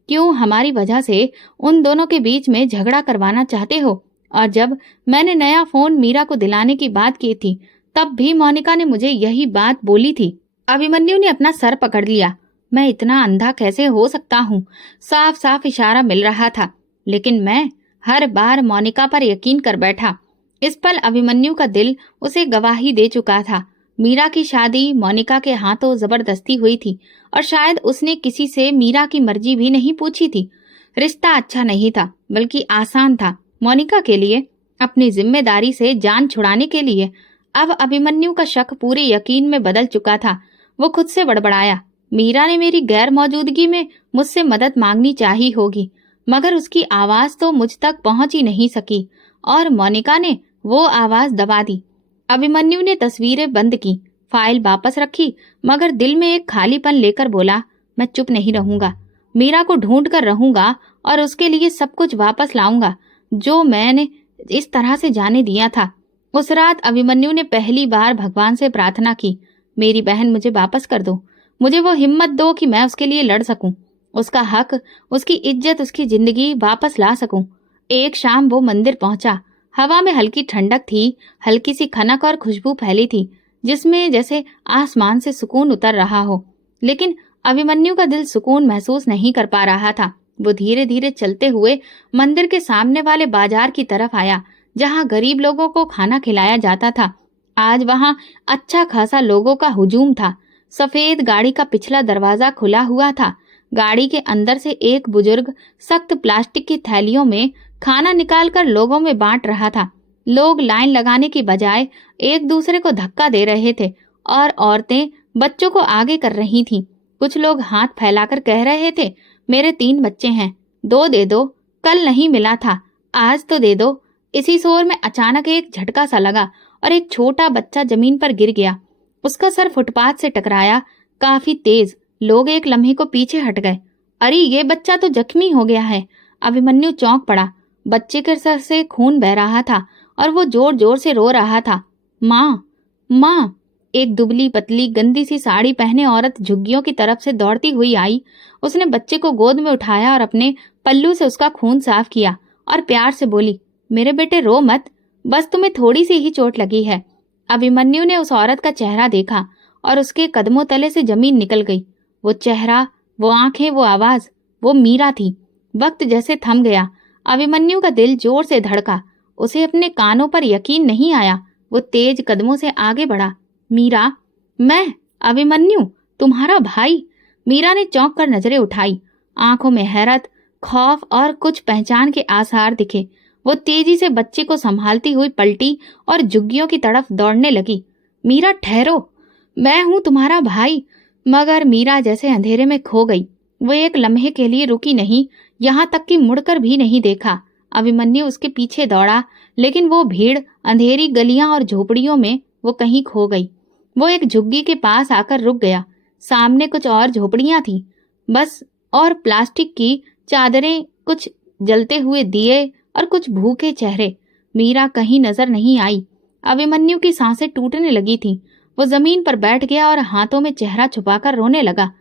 क्यों हमारी वजह से उन दोनों के बीच में झगड़ा करवाना चाहते हो। और जब मैंने नया फोन मीरा को दिलाने की बात की थी, तब भी मोनिका ने मुझे यही बात बोली थी। अभिमन्यु ने अपना सर पकड़ लिया। मैं इतना अंधा कैसे हो सकता हूँ? साफ साफ इशारा मिल रहा था, लेकिन मैं हर बार मोनिका पर यकीन कर बैठा। इस पल अभिमन्यु का दिल उसे गवाही दे चुका था। मीरा की शादी मोनिका के हाथों जबरदस्ती हुई थी, और शायद उसने किसी से मीरा की मर्जी भी नहीं पूछी थी। रिश्ता अच्छा नहीं था, बल्कि आसान था मोनिका के लिए, अपनी जिम्मेदारी से जान छुड़ाने के लिए। अब अभिमन्यु का शक पूरे यकीन में बदल चुका था। वो खुद से बड़बड़ाया, मीरा ने मेरी गैर मौजूदगी में मुझसे मदद मांगनी चाहिए होगी, मगर उसकी आवाज तो मुझ तक पहुंच ही नहीं सकी, और मोनिका ने वो आवाज दबा दी। अभिमन्यु ने तस्वीरें बंद की, फाइल वापस रखी, मगर दिल में एक खालीपन लेकर बोला, मैं चुप नहीं रहूंगा। मीरा को ढूंढ कर रहूंगा और उसके लिए सब कुछ वापस लाऊंगा जो मैंने इस तरह से जाने दिया था। उस रात अभिमन्यु ने पहली बार भगवान से प्रार्थना की, मेरी बहन मुझे वापस कर दो, मुझे वो हिम्मत दो कि मैं उसके लिए लड़ सकूं, उसका हक, उसकी इज्जत, उसकी जिंदगी वापस ला सकूं। एक शाम वो मंदिर पहुंचा। हवा में हल्की ठंडक थी, हल्की सी खनक और खुशबू फैली थी, जिसमें जैसे आसमान से सुकून उतर रहा हो। लेकिन अभिमन्यु का दिल सुकून महसूस नहीं कर पा रहा था। वो धीरे धीरे चलते हुए मंदिर के सामने वाले बाजार की तरफ आया, जहां गरीब लोगों को खाना खिलाया जाता था। आज वहां अच्छा खासा लोगों का हुजूम था। सफेद गाड़ी का पिछला दरवाजा खुला हुआ था। गाड़ी के अंदर से एक बुजुर्ग सख्त प्लास्टिक की थैलियों में खाना निकालकर लोगों में बांट रहा था। लोग लाइन लगाने की बजाय एक दूसरे को धक्का दे रहे थे, और औरतें बच्चों को आगे कर रही थीं। कुछ लोग हाथ फैलाकर कह रहे थे, मेरे 3 बच्चे हैं, 2 दे दो, कल नहीं मिला था, आज तो दे दो। इसी शोर में अचानक एक झटका सा लगा और एक छोटा बच्चा जमीन पर गिर गया। उसका सर फुटपाथ से टकराया, काफी तेज। लोग एक लम्हे को पीछे हट गए। अरे ये बच्चा तो जख्मी हो गया है। अभिमन्यु चौंक पड़ा। बच्चे के सर से खून बह रहा था और वो जोर जोर से रो रहा था। माँ, माँ। एक दुबली पतली गंदी सी साड़ी पहने औरत झुग्गियों की तरफ से दौड़ती हुई आई। उसने बच्चे को गोद में उठाया और अपने पल्लू से उसका खून साफ किया और प्यार से बोली, मेरे बेटे रो मत, बस तुम्हें थोड़ी सी ही चोट लगी है। अभिमन्यु ने उस औरत का चेहरा देखा और उसके कदमों तले से जमीन निकल गई। वो चेहरा, वो आंखें, वो आवाज, वो मीरा थी। वक्त जैसे थम गया। अभिमन्यु का दिल जोर से धड़का। उसे अपने कानों पर यकीन नहीं आया। वो तेज कदमों से आगे बढ़ा। मीरा, मैं अभिमन्यु, तुम्हारा भाई। मीरा ने चौंक कर नजरें उठाई। आंखों में हैरत, खौफ और कुछ पहचान के आसार दिखे। वो तेजी से बच्चे को संभालती हुई पलटी और झुग्गियों की तरफ दौड़ने लगी। मीरा, ठहरो, मैं हूं तुम्हारा भाई। मगर मीरा जैसे अंधेरे में खो गई। वो एक लम्हे के लिए रुकी नहीं, यहाँ तक कि मुड़कर भी नहीं देखा। अभिमन्यु उसके पीछे दौड़ा, लेकिन वो भीड़, अंधेरी गलियां और झोपड़ियों में वो कहीं खो गई। वो एक झुग्गी के पास आकर रुक गया। सामने कुछ और झोपड़ियां थी, बस, और प्लास्टिक की चादरें, कुछ जलते हुए दिए और कुछ भूखे चेहरे। मीरा कहीं नजर नहीं आई। अभिमन्यु की सांसें टूटने लगी थीं। वो जमीन पर बैठ गया और हाथों में चेहरा छुपाकर रोने लगा।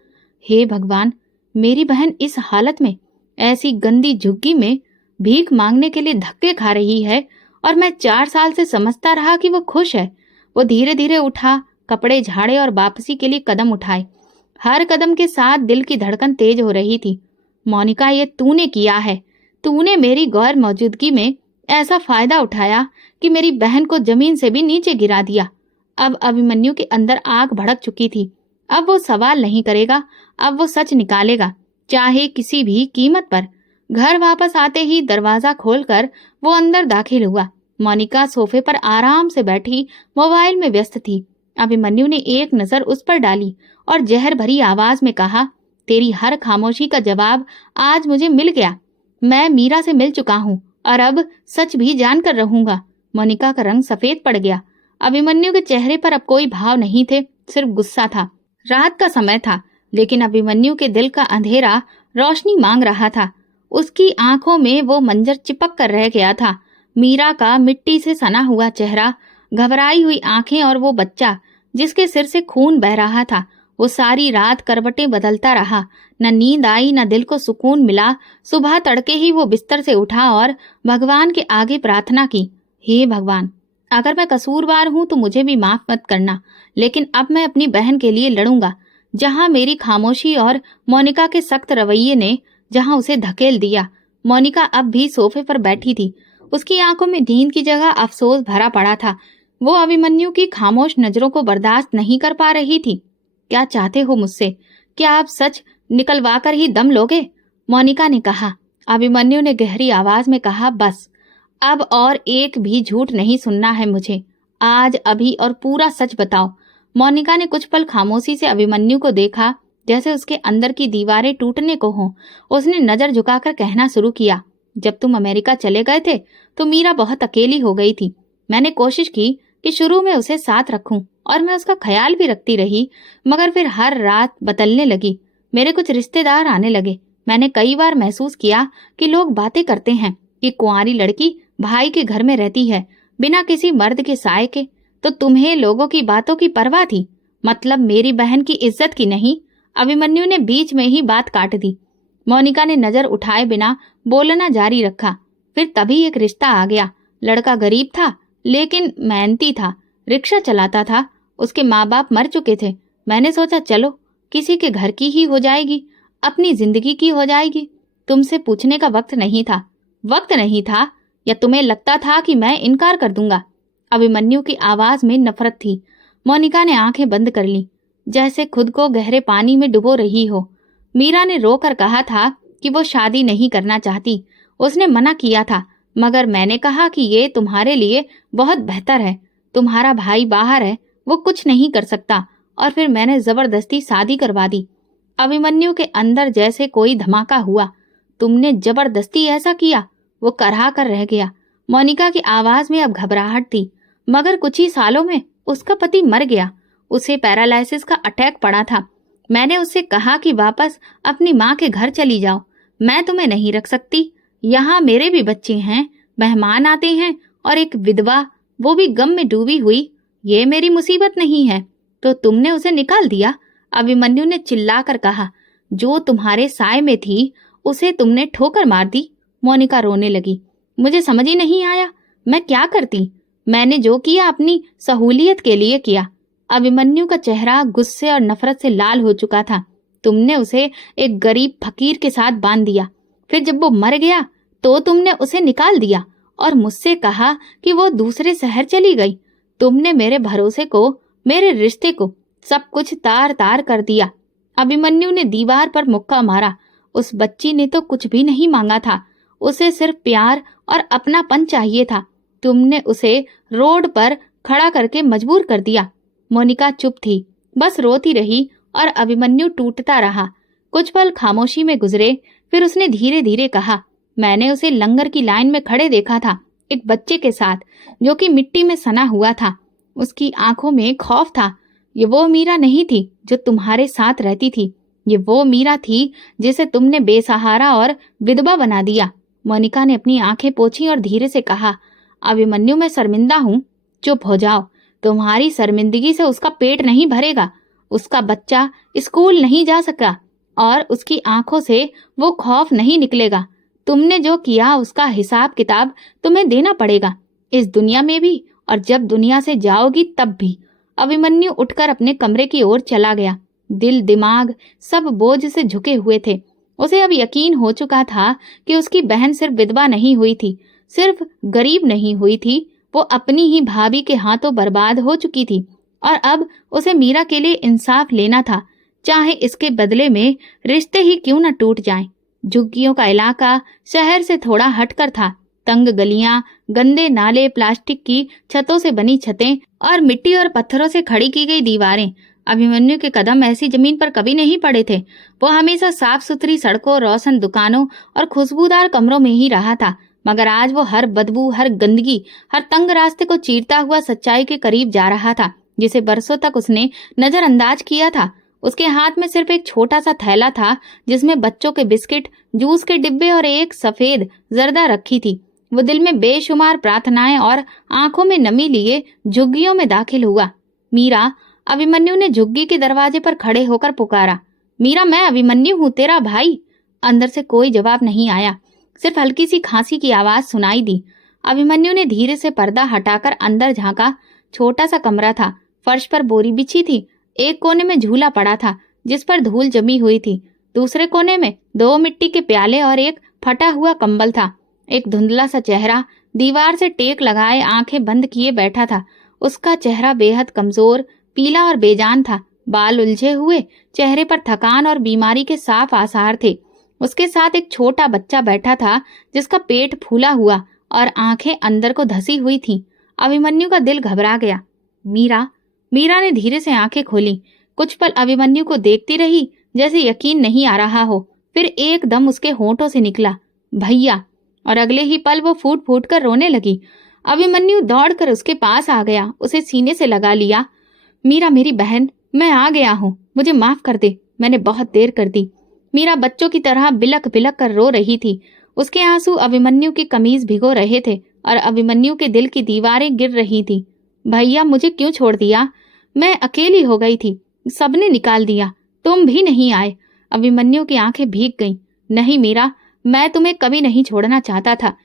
हे भगवान, मेरी बहन इस हालत में, ऐसी गंदी झुग्गी में भीख मांगने के लिए धक्के खा रही है, और मैं 4 साल से समझता रहा कि वो खुश है। वो धीरे धीरे उठा, कपड़े झाड़े और वापसी के लिए कदम उठाए। हर कदम के साथ दिल की धड़कन तेज हो रही थी। मोनिका, ये तूने किया है। तूने मेरी गैर मौजूदगी में ऐसा फायदा उठाया कि मेरी बहन को जमीन से भी नीचे गिरा दिया। अब अभिमन्यु के अंदर आग भड़क चुकी थी। अब वो सवाल नहीं करेगा, अब वो सच निकालेगा, चाहे किसी भी कीमत पर। घर वापस आते ही दरवाजा खोलकर वो अंदर दाखिल हुआ। मोनिका सोफे पर आराम से बैठी मोबाइल में व्यस्त थी। अभिमन्यु ने एक नजर उस पर डाली और जहर भरी आवाज में कहा, तेरी हर खामोशी का जवाब आज मुझे मिल गया। मैं मीरा से मिल चुका हूँ और अब सच भी जानकर रहूंगा। मोनिका का रंग सफेद पड़ गया। अभिमन्यु के चेहरे पर अब कोई भाव नहीं थे, सिर्फ गुस्सा था। रात का समय था, लेकिन अभिमन्यु के दिल का अंधेरा रोशनी मांग रहा था। उसकी आंखों में वो मंजर चिपक कर रह गया था। मीरा का मिट्टी से सना हुआ चेहरा, घबराई हुई आंखें, और वो बच्चा जिसके सिर से खून बह रहा था। वो सारी रात करवटें बदलता रहा। न नींद आई, न दिल को सुकून मिला। सुबह तड़के ही वो बिस्तर से उठा और भगवान के आगे प्रार्थना की, हे भगवान, अगर मैं कसूरवार हूं तो मुझे भी माफ मत करना, लेकिन अब मैं अपनी बहन के लिए लड़ूंगा। जहां मेरी खामोशी और मोनिका के सख्त रवैये ने जहां उसे धकेल दिया। मोनिका अब भी सोफे पर बैठी थी। उसकी आंखों में नींद की जगह अफसोस भरा पड़ा था। वो अभिमन्यु की खामोश नजरों को बर्दाश्त नहीं कर पा रही थी। क्या चाहते हो मुझसे? क्या आप सच निकलवा कर ही दम लोगे? मोनिका ने कहा। अभिमन्यु ने गहरी आवाज में कहा, बस अब और एक भी झूठ नहीं सुनना है मुझे। आज, अभी और पूरा सच बताओ। मोनिका ने कुछ पल खामोशी से अभिमन्यु को देखा, जैसे उसके अंदर की दीवारें टूटने को हों। उसने नजर झुकाकर कहना शुरू किया, जब तुम अमेरिका चले गए थे तो मीरा बहुत अकेली हो गई थी। मैंने कोशिश की कि शुरू में उसे साथ रखूं और मैं उसका ख्याल भी रखती रही, मगर फिर हर रात बदलने लगी। मेरे कुछ रिश्तेदार आने लगे। मैंने कई बार महसूस किया कि लोग बातें करते हैं कि कुंवारी लड़की भाई के घर में रहती है बिना किसी मर्द के साए के। तो तुम्हें लोगों की बातों की परवाह थी, मतलब मेरी बहन की इज्जत की नहीं। अभिमन्यु ने बीच में ही बात काट दी। मोनिका ने नजर उठाए बिना बोलना जारी रखा। फिर तभी एक रिश्ता आ गया। लड़का गरीब था लेकिन मेहनती था, रिक्शा चलाता था। उसके माँ बाप मर चुके थे। मैंने सोचा चलो किसी के घर की ही हो जाएगी, अपनी जिंदगी की हो जाएगी। तुमसे पूछने का वक्त नहीं था। वक्त नहीं था या तुम्हें लगता था कि मैं इनकार कर दूंगा? अभिमन्यु की आवाज में नफरत थी। मोनिका ने आंखें बंद कर ली, जैसे खुद को गहरे पानी में डुबो रही हो। मीरा ने रोकर कहा था कि वो शादी नहीं करना चाहती। उसने मना किया था, मगर मैंने कहा कि ये तुम्हारे लिए बहुत बेहतर है। तुम्हारा भाई बाहर है, वो कुछ नहीं कर सकता, और फिर मैंने जबरदस्ती शादी करवा दी। अभिमन्यु के अंदर जैसे कोई धमाका हुआ। तुमने जबरदस्ती ऐसा किया? वो कराह कर रह गया। मोनिका की आवाज में अब घबराहट थी। मगर कुछ ही सालों में उसका पति मर गया। उसे पैरालिसिस का अटैक पड़ा था। मैंने उससे कहा कि वापस अपनी माँ के घर चली जाओ, मैं तुम्हें नहीं रख सकती। यहाँ मेरे भी बच्चे हैं, मेहमान आते हैं, और एक विधवा, वो भी गम में डूबी हुई। ये मेरी मुसीबत नहीं है। तो तुमने उसे निकाल दिया? अभिमन्यु ने चिल्लाकर कहा। जो तुम्हारे साय में थी उसे तुमने ठोकर मार दी। मोनिका रोने लगी। मुझे समझ ही नहीं आया मैं क्या करती। मैंने जो किया अपनी सहूलियत के लिए किया। अभिमन्यु का चेहरा गुस्से और नफरत से लाल हो चुका था। तुमने उसे एक गरीब फकीर के साथ बांध दिया, फिर जब वो मर गया तो तुमने उसे निकाल दिया और मुझसे कहा कि वो दूसरे शहर चली गई। तुमने मेरे भरोसे को, मेरे रिश्ते को, सब कुछ तार तार कर दिया। अभिमन्यु ने दीवार पर मुक्का मारा। उस बच्ची ने तो कुछ भी नहीं मांगा था, उसे सिर्फ प्यार और अपनापन चाहिए था। तुमने उसे रोड पर खड़ा करके मजबूर कर दिया। मोनिका चुप थी, बस रोती रही और अभिमन्यु टूटता रहा। कुछ पल खामोशी में गुजरे, फिर उसने धीरे धीरे कहा, मैंने उसे लंगर की लाइन में खड़े देखा था, एक बच्चे के साथ जो कि मिट्टी में सना हुआ था। उसकी आंखों में खौफ था। ये वो मीरा नहीं थी जो तुम्हारे साथ रहती थी। ये वो मीरा थी जिसे तुमने बेसहारा और विधवा बना दिया। मोनिका ने अपनी आंखें पोंछी और धीरे से कहा, अभिमन्यु मैं शर्मिंदा हूँ। चुप हो जाओ। तुम्हारी शर्मिंदगी से उसका पेट नहीं भरेगा। उसका बच्चा स्कूल नहीं जा सका और उसकी आंखों से वो खौफ नहीं निकलेगा। तुमने जो किया उसका हिसाब किताब तुम्हें देना पड़ेगा, इस दुनिया में भी और जब दुनिया से जाओगी तब भी। अभिमन्यु उठकर अपने कमरे की ओर चला गया। दिल दिमाग सब बोझ से झुके हुए थे। उसे अब यकीन हो चुका था कि उसकी बहन सिर्फ विधवा नहीं हुई थी, सिर्फ गरीब नहीं हुई थी, वो अपनी ही भाभी के हाथों बर्बाद हो चुकी थी। और अब उसे मीरा के लिए इंसाफ लेना था, चाहे इसके बदले में रिश्ते ही क्यों न टूट जाएं। झुग्गियों का इलाका शहर से थोड़ा हटकर था। तंग गलियां, गंदे नाले, प्लास्टिक की छतों से बनी छतें और मिट्टी और पत्थरों से खड़ी की गई दीवारें। अभिमन्यु के कदम ऐसी जमीन पर कभी नहीं पड़े थे। वो हमेशा साफ सुथरी सड़कों, रोशन दुकानों और खुशबूदार कमरों में ही रहा था, मगर आज वो हर बदबू, हर गंदगी, हर तंग रास्ते को चीरता हुआ सच्चाई के करीब जा रहा था, जिसे बरसों तक उसने नजरअंदाज किया था। उसके हाथ में सिर्फ एक छोटा सा थैला था जिसमें बच्चों के बिस्किट, जूस के डिब्बे और एक सफेद जर्दा रखी थी। वो दिल में बेशुमार प्रार्थनाएं और आंखों में नमी लिए झुग्गियों में दाखिल हुआ। मीरा, अभिमन्यु ने झुग्गी के दरवाजे पर खड़े होकर पुकारा। मीरा, मैं अभिमन्यु हूँ, तेरा भाई। अंदर से कोई जवाब नहीं आया, सिर्फ हल्की सी खांसी की आवाज सुनाई दी। अभिमन्यु ने धीरे से पर्दा हटाकर अंदर झांका। छोटा सा कमरा था। फर्श पर बोरी बिछी थी। एक कोने में झूला पड़ा था जिस पर धूल जमी हुई थी। दूसरे कोने में 2 मिट्टी के प्याले और एक फटा हुआ कंबल था। एक धुंधला सा चेहरा दीवार से टेक लगाए आंखें बंद किए बैठा था। उसका चेहरा बेहद कमजोर, पीला और बेजान था। बाल उलझे हुए, चेहरे पर थकान और बीमारी के साफ आसार थे। उसके साथ एक छोटा बच्चा बैठा था जिसका पेट फूला हुआ और आंखें अंदर को धसी हुई थीं। अभिमन्यु का दिल घबरा गया। मीरा, मीरा ने धीरे से आंखें खोली। कुछ पल अभिमन्यु को देखती रही, जैसे यकीन नहीं आ रहा हो। फिर एकदम उसके होंठों से निकला, भैया, और अगले ही पल वो फूट फूट कर रोने लगी। अभिमन्यु दौड़कर उसके पास आ गया, उसे सीने से लगा लिया। मीरा मेरी बहन, मैं आ गया हूँ, मुझे माफ कर दे, मैंने बहुत देर कर दी। मीरा बच्चों की तरह बिलक बिलक कर रो रही थी। उसके आंसू अभिमन्यु की कमीज भिगो रहे थे और अभिमन्यु के दिल की दीवारें गिर रही थी। भैया, मुझे क्यों छोड़ दिया? मैं अकेली हो गई थी, सबने निकाल दिया, तुम भी नहीं आए। अभिमन्यु की आंखें भीग गईं। नहीं मीरा, मैं तुम्हें कभी नहीं छोड़ना चाहता था।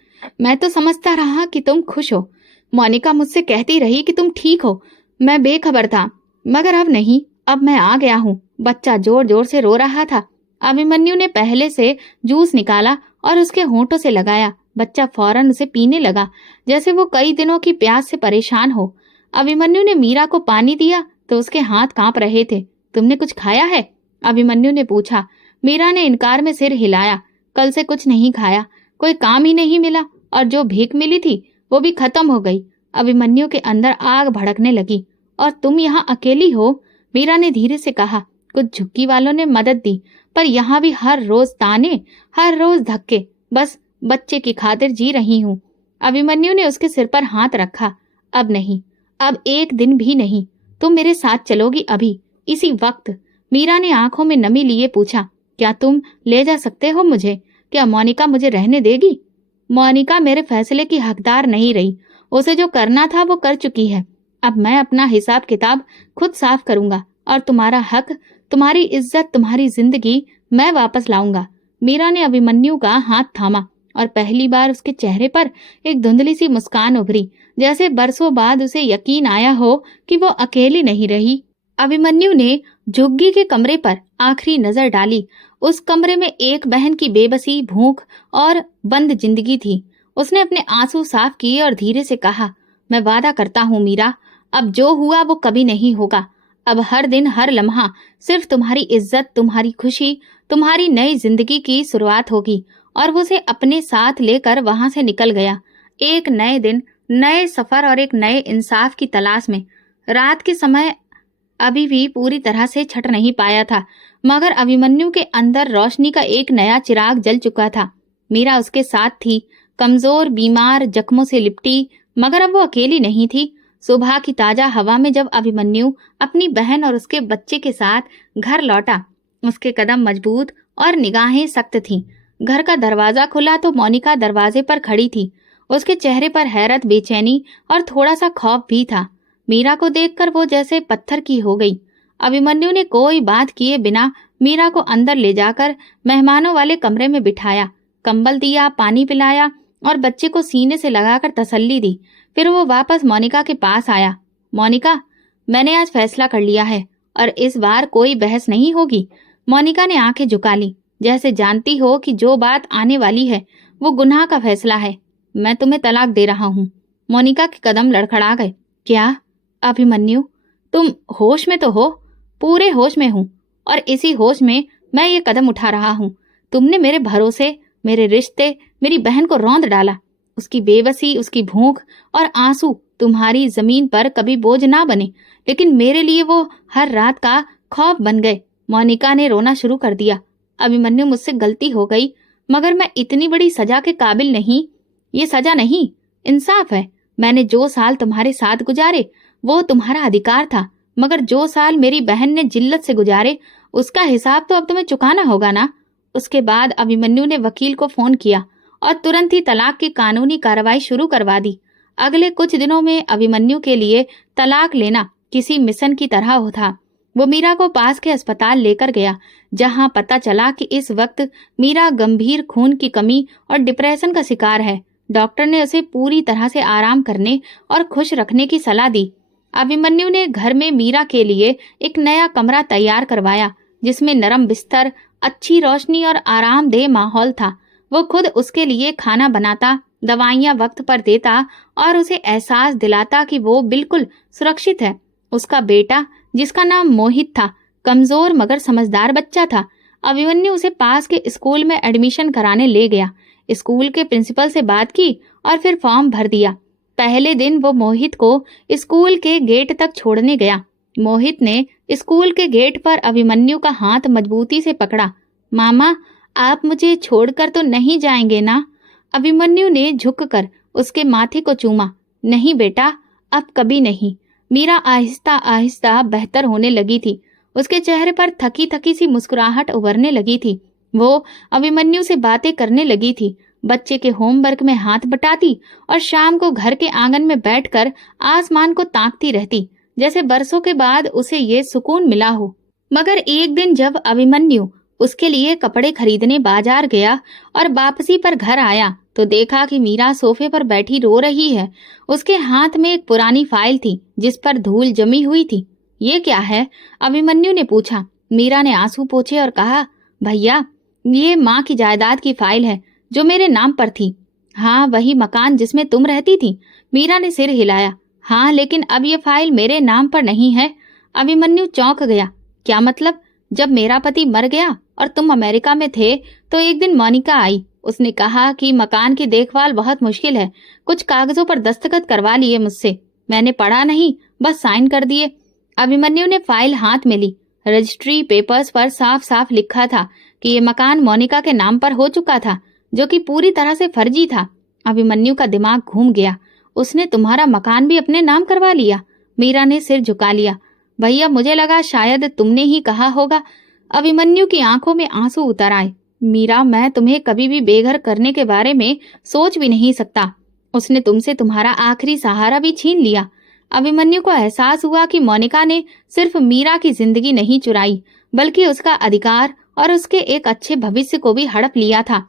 मैं तो समझता रहा कि तुम खुश हो। मोनिका मुझसे कहती रही कि तुम ठीक हो। मैं बेखबर था, मगर अब नहीं, अब मैं आ गया हूँ। बच्चा जोर जोर से रो रहा था। अभिमन्यु ने पहले से जूस निकाला और उसके होंठों से लगाया। बच्चा फौरन उसे पीने लगा, जैसे वो कई दिनों की प्यास से परेशान हो। अभिमन्यु ने मीरा को पानी दिया तो उसके हाथ कांप रहे थे। तुमने कुछ खाया है? अभिमन्यु ने पूछा। मीरा ने इनकार में सिर हिलाया। कल से कुछ नहीं खाया, कोई काम ही नहीं मिला और जो भीख मिली थी वो भी खत्म हो गई। अभिमन्यु के अंदर आग भड़कने लगी। और तुम यहाँ अकेली हो? मीरा ने धीरे से कहा। कुछ झुग्गी वालों ने मदद दी, पर यहाँ भी हर रोज ताने, हर रोज धक्के। बस बच्चे की खातिर जी रही हूँ। अभिमन्यु ने उसके सिर पर हाथ रखा। अब नहीं, अब एक दिन भी नहीं। तुम मेरे साथ चलोगी अभी, इसी वक्त? मीरा ने आंखों में नमी लिए पूछा। क्या तुम ले जा सकते हो मुझे? क्या मोनिका मुझे रहने देगी? मोनिका मेरे फैसले की हकदार नहीं रही। उसे जो करना था वो कर चुकी है। अब मैं अपना हिसाब किताब खुद साफ करूंगा और तुम्हारा हक, तुम्हारी इज्जत, तुम्हारी जिंदगी मैं वापस लाऊंगा। मीरा ने अभिमन्यु का हाथ थामा और पहली बार उसके चेहरे पर एक धुंधली सी मुस्कान उभरी, जैसे बरसों बाद उसे यकीन आया हो कि वो अकेली नहीं रही। अभिमन्यु ने झुग्गी के कमरे पर आखिरी नजर डाली। उस कमरे में एक बहन की बेबसी, भूख और बंद जिंदगी थी। उसने अपने आंसू साफ किए और धीरे से कहा, मैं वादा करता हूँ मीरा, अब जो हुआ वो कभी नहीं होगा। अब हर दिन, हर लम्हा सिर्फ तुम्हारी इज्जत, तुम्हारी खुशी, तुम्हारी नई जिंदगी की शुरुआत होगी। और वो उसे अपने साथ लेकर वहां से निकल गया, एक नए दिन, नए सफर और एक नए इंसाफ की तलाश में। रात के समय अभी भी पूरी तरह से छट नहीं पाया था, मगर अभिमन्यु के अंदर रोशनी का एक नया चिराग जल चुका था। मीरा उसके साथ थी, कमजोर, बीमार, जख्मों से लिपटी, मगर अब वो अकेली नहीं थी। सुबह की ताजा हवा में जब अभिमन्यु अपनी बहन और उसके बच्चे के साथ घर लौटा, उसके कदम मजबूत और निगाहें सख्त थीं। घर का दरवाजा खुला तो मोनिका दरवाजे पर खड़ी थी। उसके चेहरे पर हैरत, बेचैनी और थोड़ा सा खौफ भी था। मीरा को देखकर वो जैसे पत्थर की हो गई। अभिमन्यु ने कोई बात किए बिना मीरा को अंदर ले जाकर मेहमानों वाले कमरे में बिठाया, कंबल दिया, पानी पिलाया और बच्चे को सीने से लगाकर तसल्ली दी। फिर वो वापस मोनिका के पास आया। मोनिका, मैंने आज फैसला कर लिया है और इस बार कोई बहस नहीं होगी। मोनिका ने आंखें झुका ली, जैसे जानती हो कि जो बात आने वाली है वो गुनाह का फैसला है। मैं तुम्हें तलाक दे रहा हूँ। मोनिका के कदम लड़खड़ा गए। क्या? अभिमन्यु, तुम होश में तो हो? पूरे होश में हूँ और इसी होश में मैं ये कदम उठा रहा हूँ। तुमने मेरे भरोसे, मेरे रिश्ते, मेरी बहन को रौंद डाला। उसकी बेबसी, उसकी भूख और आंसू तुम्हारी जमीन पर कभी बोझ ना बने, लेकिन मेरे लिए वो हर रात का खौफ बन गए। मोनिका ने रोना शुरू कर दिया। अभिमन्यु, मुझसे गलती हो गई, मगर मैं इतनी बड़ी सजा के काबिल नहीं। ये सजा नहीं, इंसाफ है। मैंने जो साल तुम्हारे साथ गुजारे वो तुम्हारा अधिकार था, मगर जो साल मेरी बहन ने जिल्लत से गुजारे उसका हिसाब तो अब तुम्हें चुकाना होगा ना। उसके बाद अभिमन्यु ने वकील को फोन किया और तुरंत ही तलाक की कानूनी कार्रवाई शुरू करवा दी। अगले कुछ दिनों में अभिमन्यु के लिए तलाक लेना किसी मिशन की तरह था। वो मीरा को पास के अस्पताल लेकर गया, जहां पता चला कि इस वक्त मीरा गंभीर खून की कमी और डिप्रेशन का शिकार है। डॉक्टर ने उसे पूरी तरह से आराम करने और खुश रखने की सलाह दी। अभिमन्यु ने घर में मीरा के लिए एक नया कमरा तैयार करवाया, जिसमें नरम बिस्तर, अच्छी रोशनी और आरामदेह माहौल था। वो खुद उसके लिए खाना बनाता, दवाइयाँ वक्त पर देता और उसे एहसास दिलाता कि वो बिल्कुल सुरक्षित है। उसका बेटा, जिसका नाम मोहित था, कमजोर मगर समझदार बच्चा था। अभिमन्यु उसे पास के स्कूल में एडमिशन कराने ले गया। स्कूल के प्रिंसिपल से बात की और फिर फॉर्म भर दिया। पहले दिन वो मोहित को स्कूल के गेट तक छोड़ने गया। मोहित ने स्कूल के गेट पर अभिमन्यु का हाथ मजबूती से पकड़ा। मामा, आप मुझे छोड़कर तो नहीं जाएंगे ना? अभिमन्यु ने झुककर उसके माथे को चूमा। नहीं बेटा, अब कभी नहीं। मीरा आहिस्ता आहिस्ता बेहतर होने लगी थी। उसके चेहरे पर थकी थकी सी मुस्कुराहट उभरने लगी थी। वो अभिमन्यु से बातें करने लगी थी। बच्चे के होमवर्क में हाथ बटाती और शाम को घर के आंगन में बैठकर आसमान को ताकती रहती, जैसे बरसों के बाद उसे ये सुकून मिला हो। मगर एक दिन जब अभिमन्यु उसके लिए कपड़े खरीदने बाजार गया और वापसी पर घर आया तो देखा कि मीरा सोफे पर बैठी रो रही है। उसके हाथ में एक पुरानी फाइल थी जिस पर धूल जमी हुई थी। ये क्या है? अभिमन्यु ने पूछा। मीरा ने आंसू पोंछे और कहा, भैया, ये माँ की जायदाद की फाइल है जो मेरे नाम पर थी। हाँ, वही मकान जिसमें तुम रहती थी। मीरा ने सिर हिलाया। हाँ, लेकिन अब ये फाइल मेरे नाम पर नहीं है। अभिमन्यु चौंक गया। क्या मतलब? जब मेरा पति मर गया और तुम अमेरिका में थे तो एक दिन मोनिका आई। उसने कहा कि मकान की देखभाल बहुत मुश्किल है। कुछ कागजों पर दस्तखत करवा लिए मुझसे। मैंने पढ़ा नहीं, बस साइन कर दिए। अभिमन्यु ने फाइल हाथ में ली। रजिस्ट्री पेपर्स पर साफ साफ लिखा था कि ये मकान मोनिका के नाम पर हो चुका था, जो कि पूरी तरह से फर्जी था। अभिमन्यु का दिमाग घूम गया। उसने तुम्हारा मकान भी अपने नाम करवा लिया? मीरा ने सिर झुका लिया। भैया, मुझे लगा शायद तुमने ही कहा होगा। अभिमन्यु की आंखों में आंसू उतर आए। मीरा, मैं तुम्हें कभी भी बेघर करने के बारे में सोच भी नहीं सकता। उसने तुमसे तुम्हारा आखिरी सहारा भी छीन लिया। अभिमन्यु को एहसास हुआ कि मोनिका ने सिर्फ मीरा की जिंदगी नहीं चुराई, बल्कि उसका अधिकार और उसके एक अच्छे भविष्य को भी हड़प लिया था।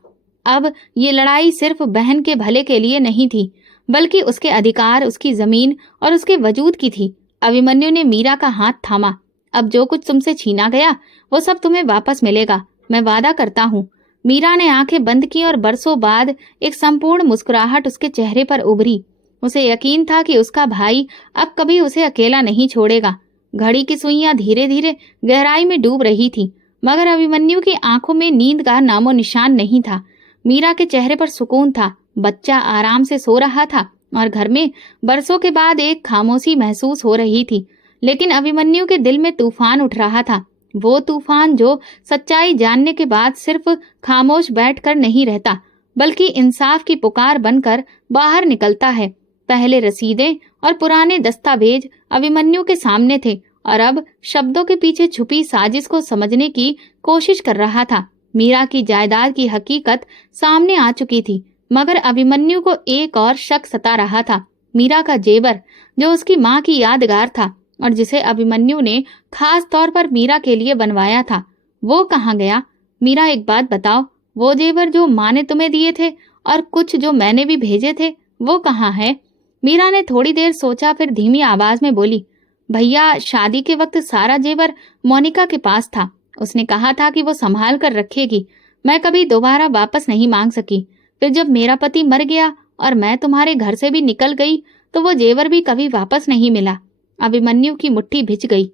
अब ये लड़ाई सिर्फ बहन के भले के लिए नहीं थी, बल्कि उसके अधिकार, उसकी जमीन और उसके वजूद की थी। अभिमन्यु ने मीरा का हाथ थामा। अब जो कुछ तुमसे छीना गया वो सब तुम्हें वापस मिलेगा, मैं वादा करता हूँ। मीरा ने आंखें बंद की और बरसों बाद एक संपूर्ण मुस्कुराहट उसके चेहरे पर उभरी। उसे यकीन था कि उसका भाई अब कभी उसे अकेला नहीं छोड़ेगा। घड़ी की सुइयां धीरे धीरे गहराई में डूब रही थी, मगर अभिमन्यु की आंखों में नींद का नामो निशान नहीं था। मीरा के चेहरे पर सुकून था। बच्चा आराम से सो रहा था और घर में बरसों के बाद एक खामोशी महसूस हो रही थी। लेकिन अभिमन्यु के दिल में तूफान उठ रहा था। वो तूफान जो सच्चाई जानने के बाद सिर्फ खामोश बैठकर नहीं रहता, बल्कि इंसाफ की पुकार बनकर बाहर निकलता है। पहले रसीदें और पुराने दस्तावेज अभिमन्यु के सामने थे और अब शब्दों के पीछे छुपी साजिश को समझने की कोशिश कर रहा था। मीरा की जायदाद की हकीकत सामने आ चुकी थी, मगर अभिमन्यु को एक और शक सता रहा था। मीरा का जेवर, जो उसकी माँ की यादगार था और जिसे अभिमन्यु ने खास तौर पर मीरा के लिए बनवाया था, वो कहाँ गया? मीरा, एक बात बताओ, वो जेवर जो माँ ने तुम्हें दिए थे और कुछ जो मैंने भी भेजे थे, वो कहाँ है? मीरा ने थोड़ी देर सोचा, फिर धीमी आवाज में बोली, भैया, शादी के वक्त सारा जेवर मोनिका के पास था। उसने कहा था कि वो संभाल कर रखेगी। मैं कभी दोबारा वापस नहीं मांग सकी। फिर जब मेरा पति मर गया और मैं तुम्हारे घर से भी निकल गई तो वो जेवर भी कभी वापस नहीं मिला। अभिमन्यु की मुट्ठी भिज गई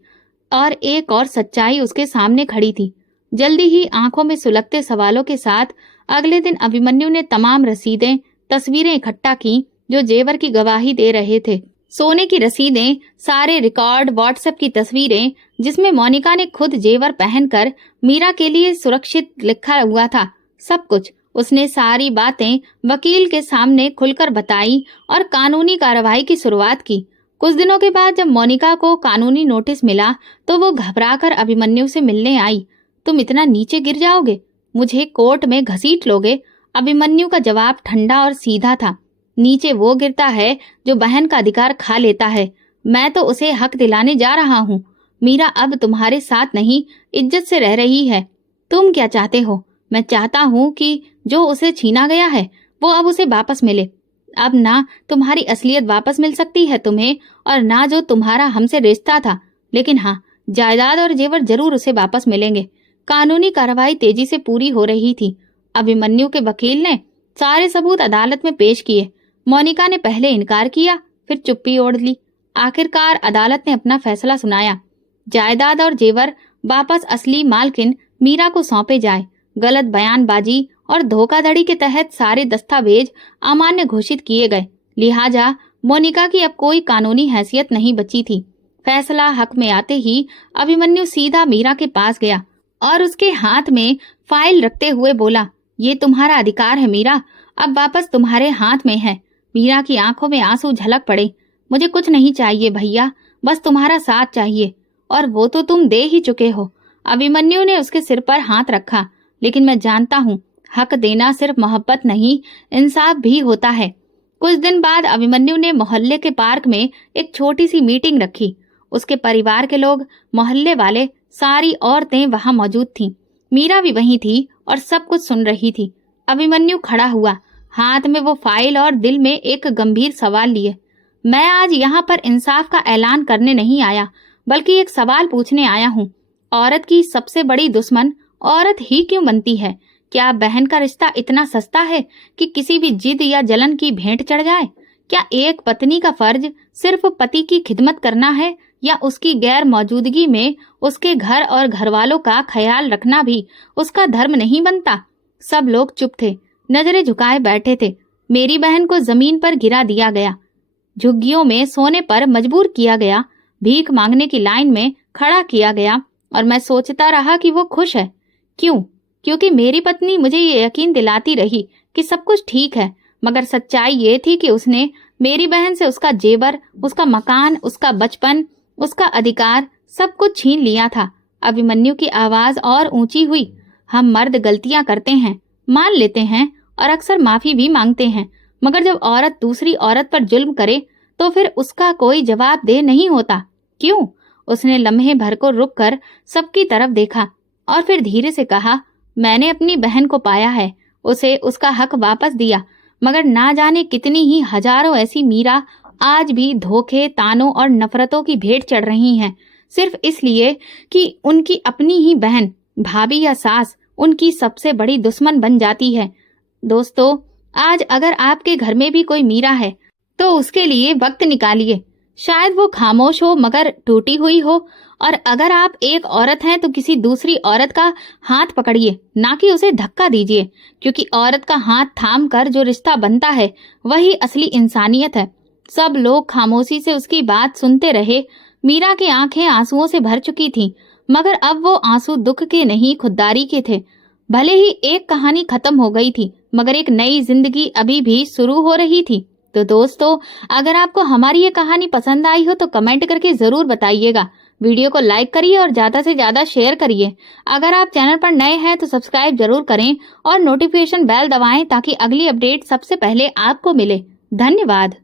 और एक और सच्चाई उसके सामने खड़ी थी। जल्दी ही आंखों में सुलगते सवालों के साथ अगले दिन अभिमन्यु ने तमाम रसीदें, तस्वीरें इकट्ठा की जो जेवर की गवाही दे रहे थे। सोने की रसीदें, सारे रिकॉर्ड, व्हाट्सएप की तस्वीरें जिसमें मोनिका ने खुद जेवर पहनकर मीरा के लिए सुरक्षित लिखा हुआ था। सब कुछ उसने सारी बातें वकील के सामने खुलकर बताई और कानूनी कार्रवाई की शुरुआत की। कुछ दिनों के बाद जब मोनिका को कानूनी नोटिस मिला तो वो घबराकर अभिमन्यु से मिलने आई। तुम इतना नीचे गिर जाओगे? मुझे कोर्ट में घसीट लोगे? अभिमन्यु का जवाब ठंडा और सीधा था। नीचे वो गिरता है जो बहन का अधिकार खा लेता है। मैं तो उसे हक दिलाने जा रहा हूँ। मीरा अब तुम्हारे साथ नहीं, इज्जत से रह रही है। तुम क्या चाहते हो? मैं चाहता हूँ कि जो उसे छीना गया है वो अब उसे वापस मिले। अब ना तुम्हारी असलियत वापस मिल सकती है तुम्हें, और ना जो तुम्हारा हमसे रिश्ता था। लेकिन हाँ, जायदाद और जेवर जरूर उसे वापस मिलेंगे। कानूनी कार्रवाई तेजी से पूरी हो रही थी। अभिमन्यु के वकील ने सारे सबूत अदालत में पेश किए। मोनिका ने पहले इनकार किया, फिर चुप्पी ओढ़ ली। आखिरकार अदालत ने अपना फैसला सुनाया। जायदाद और जेवर वापस असली मालकिन मीरा को सौंपे जाए। गलत बयानबाजी और धोखाधड़ी के तहत सारे दस्तावेज अमान्य घोषित किए गए। लिहाजा मोनिका की अब कोई कानूनी हैसियत नहीं बची थी। फैसला हक में आते ही अभिमन्यु सीधा मीरा के पास गया और उसके हाथ में फाइल रखते हुए बोला, ये तुम्हारा अधिकार है मीरा, अब वापस तुम्हारे हाथ में है। मीरा की आंखों में आंसू झलक पड़े। मुझे कुछ नहीं चाहिए भैया, बस तुम्हारा साथ चाहिए, और वो तो तुम दे ही चुके हो। अभिमन्यु ने उसके सिर पर हाथ रखा। लेकिन मैं जानता हूँ, हक देना सिर्फ मोहब्बत नहीं, इंसाफ भी होता है। कुछ दिन बाद अभिमन्यु ने मोहल्ले के पार्क में एक छोटी सी मीटिंग रखी। उसके परिवार के लोग, मोहल्ले वाले, सारी औरतें वहां मौजूद थीं। मीरा भी वहीं थी और सब कुछ सुन रही थी। अभिमन्यु खड़ा हुआ, हाथ में वो फाइल और दिल में एक गंभीर सवाल लिए। मैं आज यहाँ पर इंसाफ का ऐलान करने नहीं आया, बल्कि एक सवाल पूछने आया हूँ। औरत की सबसे बड़ी दुश्मन औरत ही क्यों बनती है? क्या बहन का रिश्ता इतना सस्ता है कि किसी भी जिद या जलन की भेंट चढ़ जाए? क्या एक पत्नी का फर्ज सिर्फ पति की खिदमत करना है, या उसकी गैर मौजूदगी में उसके घर और घरवालों का ख्याल रखना भी उसका धर्म नहीं बनता? सब लोग चुप थे, नजरें झुकाए बैठे थे। मेरी बहन को जमीन पर गिरा दिया गया, झुग्गियों में सोने पर मजबूर किया गया, भीख मांगने की लाइन में खड़ा किया गया, और मैं सोचता रहा कि वो खुश है। क्यों? क्योंकि मेरी पत्नी मुझे ये यकीन दिलाती रही कि सब कुछ ठीक है, मगर सच्चाई ये थी कि उसने मेरी बहन से उसका जेवर, उसका मकान, उसका बचपन, उसका अधिकार, सब कुछ छीन लिया था। अभिमन्यु की आवाज और ऊंची हुई। हम मर्द गलतियां करते हैं, मान लेते हैं और अक्सर माफी भी मांगते हैं, मगर जब औरत दूसरी औरत पर जुल्म करे तो फिर उसका कोई जवाबदेह नहीं होता। क्यों? उसने लम्हे भर को रुक कर सबकी तरफ देखा और फिर धीरे से कहा, मैंने अपनी बहन को पाया है, उसे उसका हक वापस दिया, मगर ना जाने कितनी ही हजारों ऐसी मीरा आज भी धोखे, तानों और नफरतों की भेंट चढ़ रही हैं, सिर्फ इसलिए कि उनकी अपनी ही बहन, भाभी या सास उनकी सबसे बड़ी दुश्मन बन जाती है। दोस्तों, आज अगर आपके घर में भी कोई मीरा है तो उसके लिए वक्त निकालिए। शायद वो खामोश हो मगर टूटी हुई हो, और अगर आप एक औरत हैं तो किसी दूसरी औरत का हाथ पकड़िए, ना कि उसे धक्का दीजिए, क्योंकि औरत का हाथ थाम कर जो रिश्ता बनता है वही असली इंसानियत है। सब लोग खामोशी से उसकी बात सुनते रहे। मीरा की आंखें आंसुओं से भर चुकी थीं, मगर अब वो आंसू दुख के नहीं, खुददारी के थे। भले ही एक कहानी खत्म हो गई थी, मगर एक नई जिंदगी अभी भी शुरू हो रही थी। तो दोस्तों, अगर आपको हमारी ये कहानी पसंद आई हो तो कमेंट करके जरूर बताइएगा। वीडियो को लाइक करिए और ज्यादा से ज्यादा शेयर करिए। अगर आप चैनल पर नए हैं तो सब्सक्राइब जरूर करें और नोटिफिकेशन बेल दबाएं ताकि अगली अपडेट सबसे पहले आपको मिले। धन्यवाद।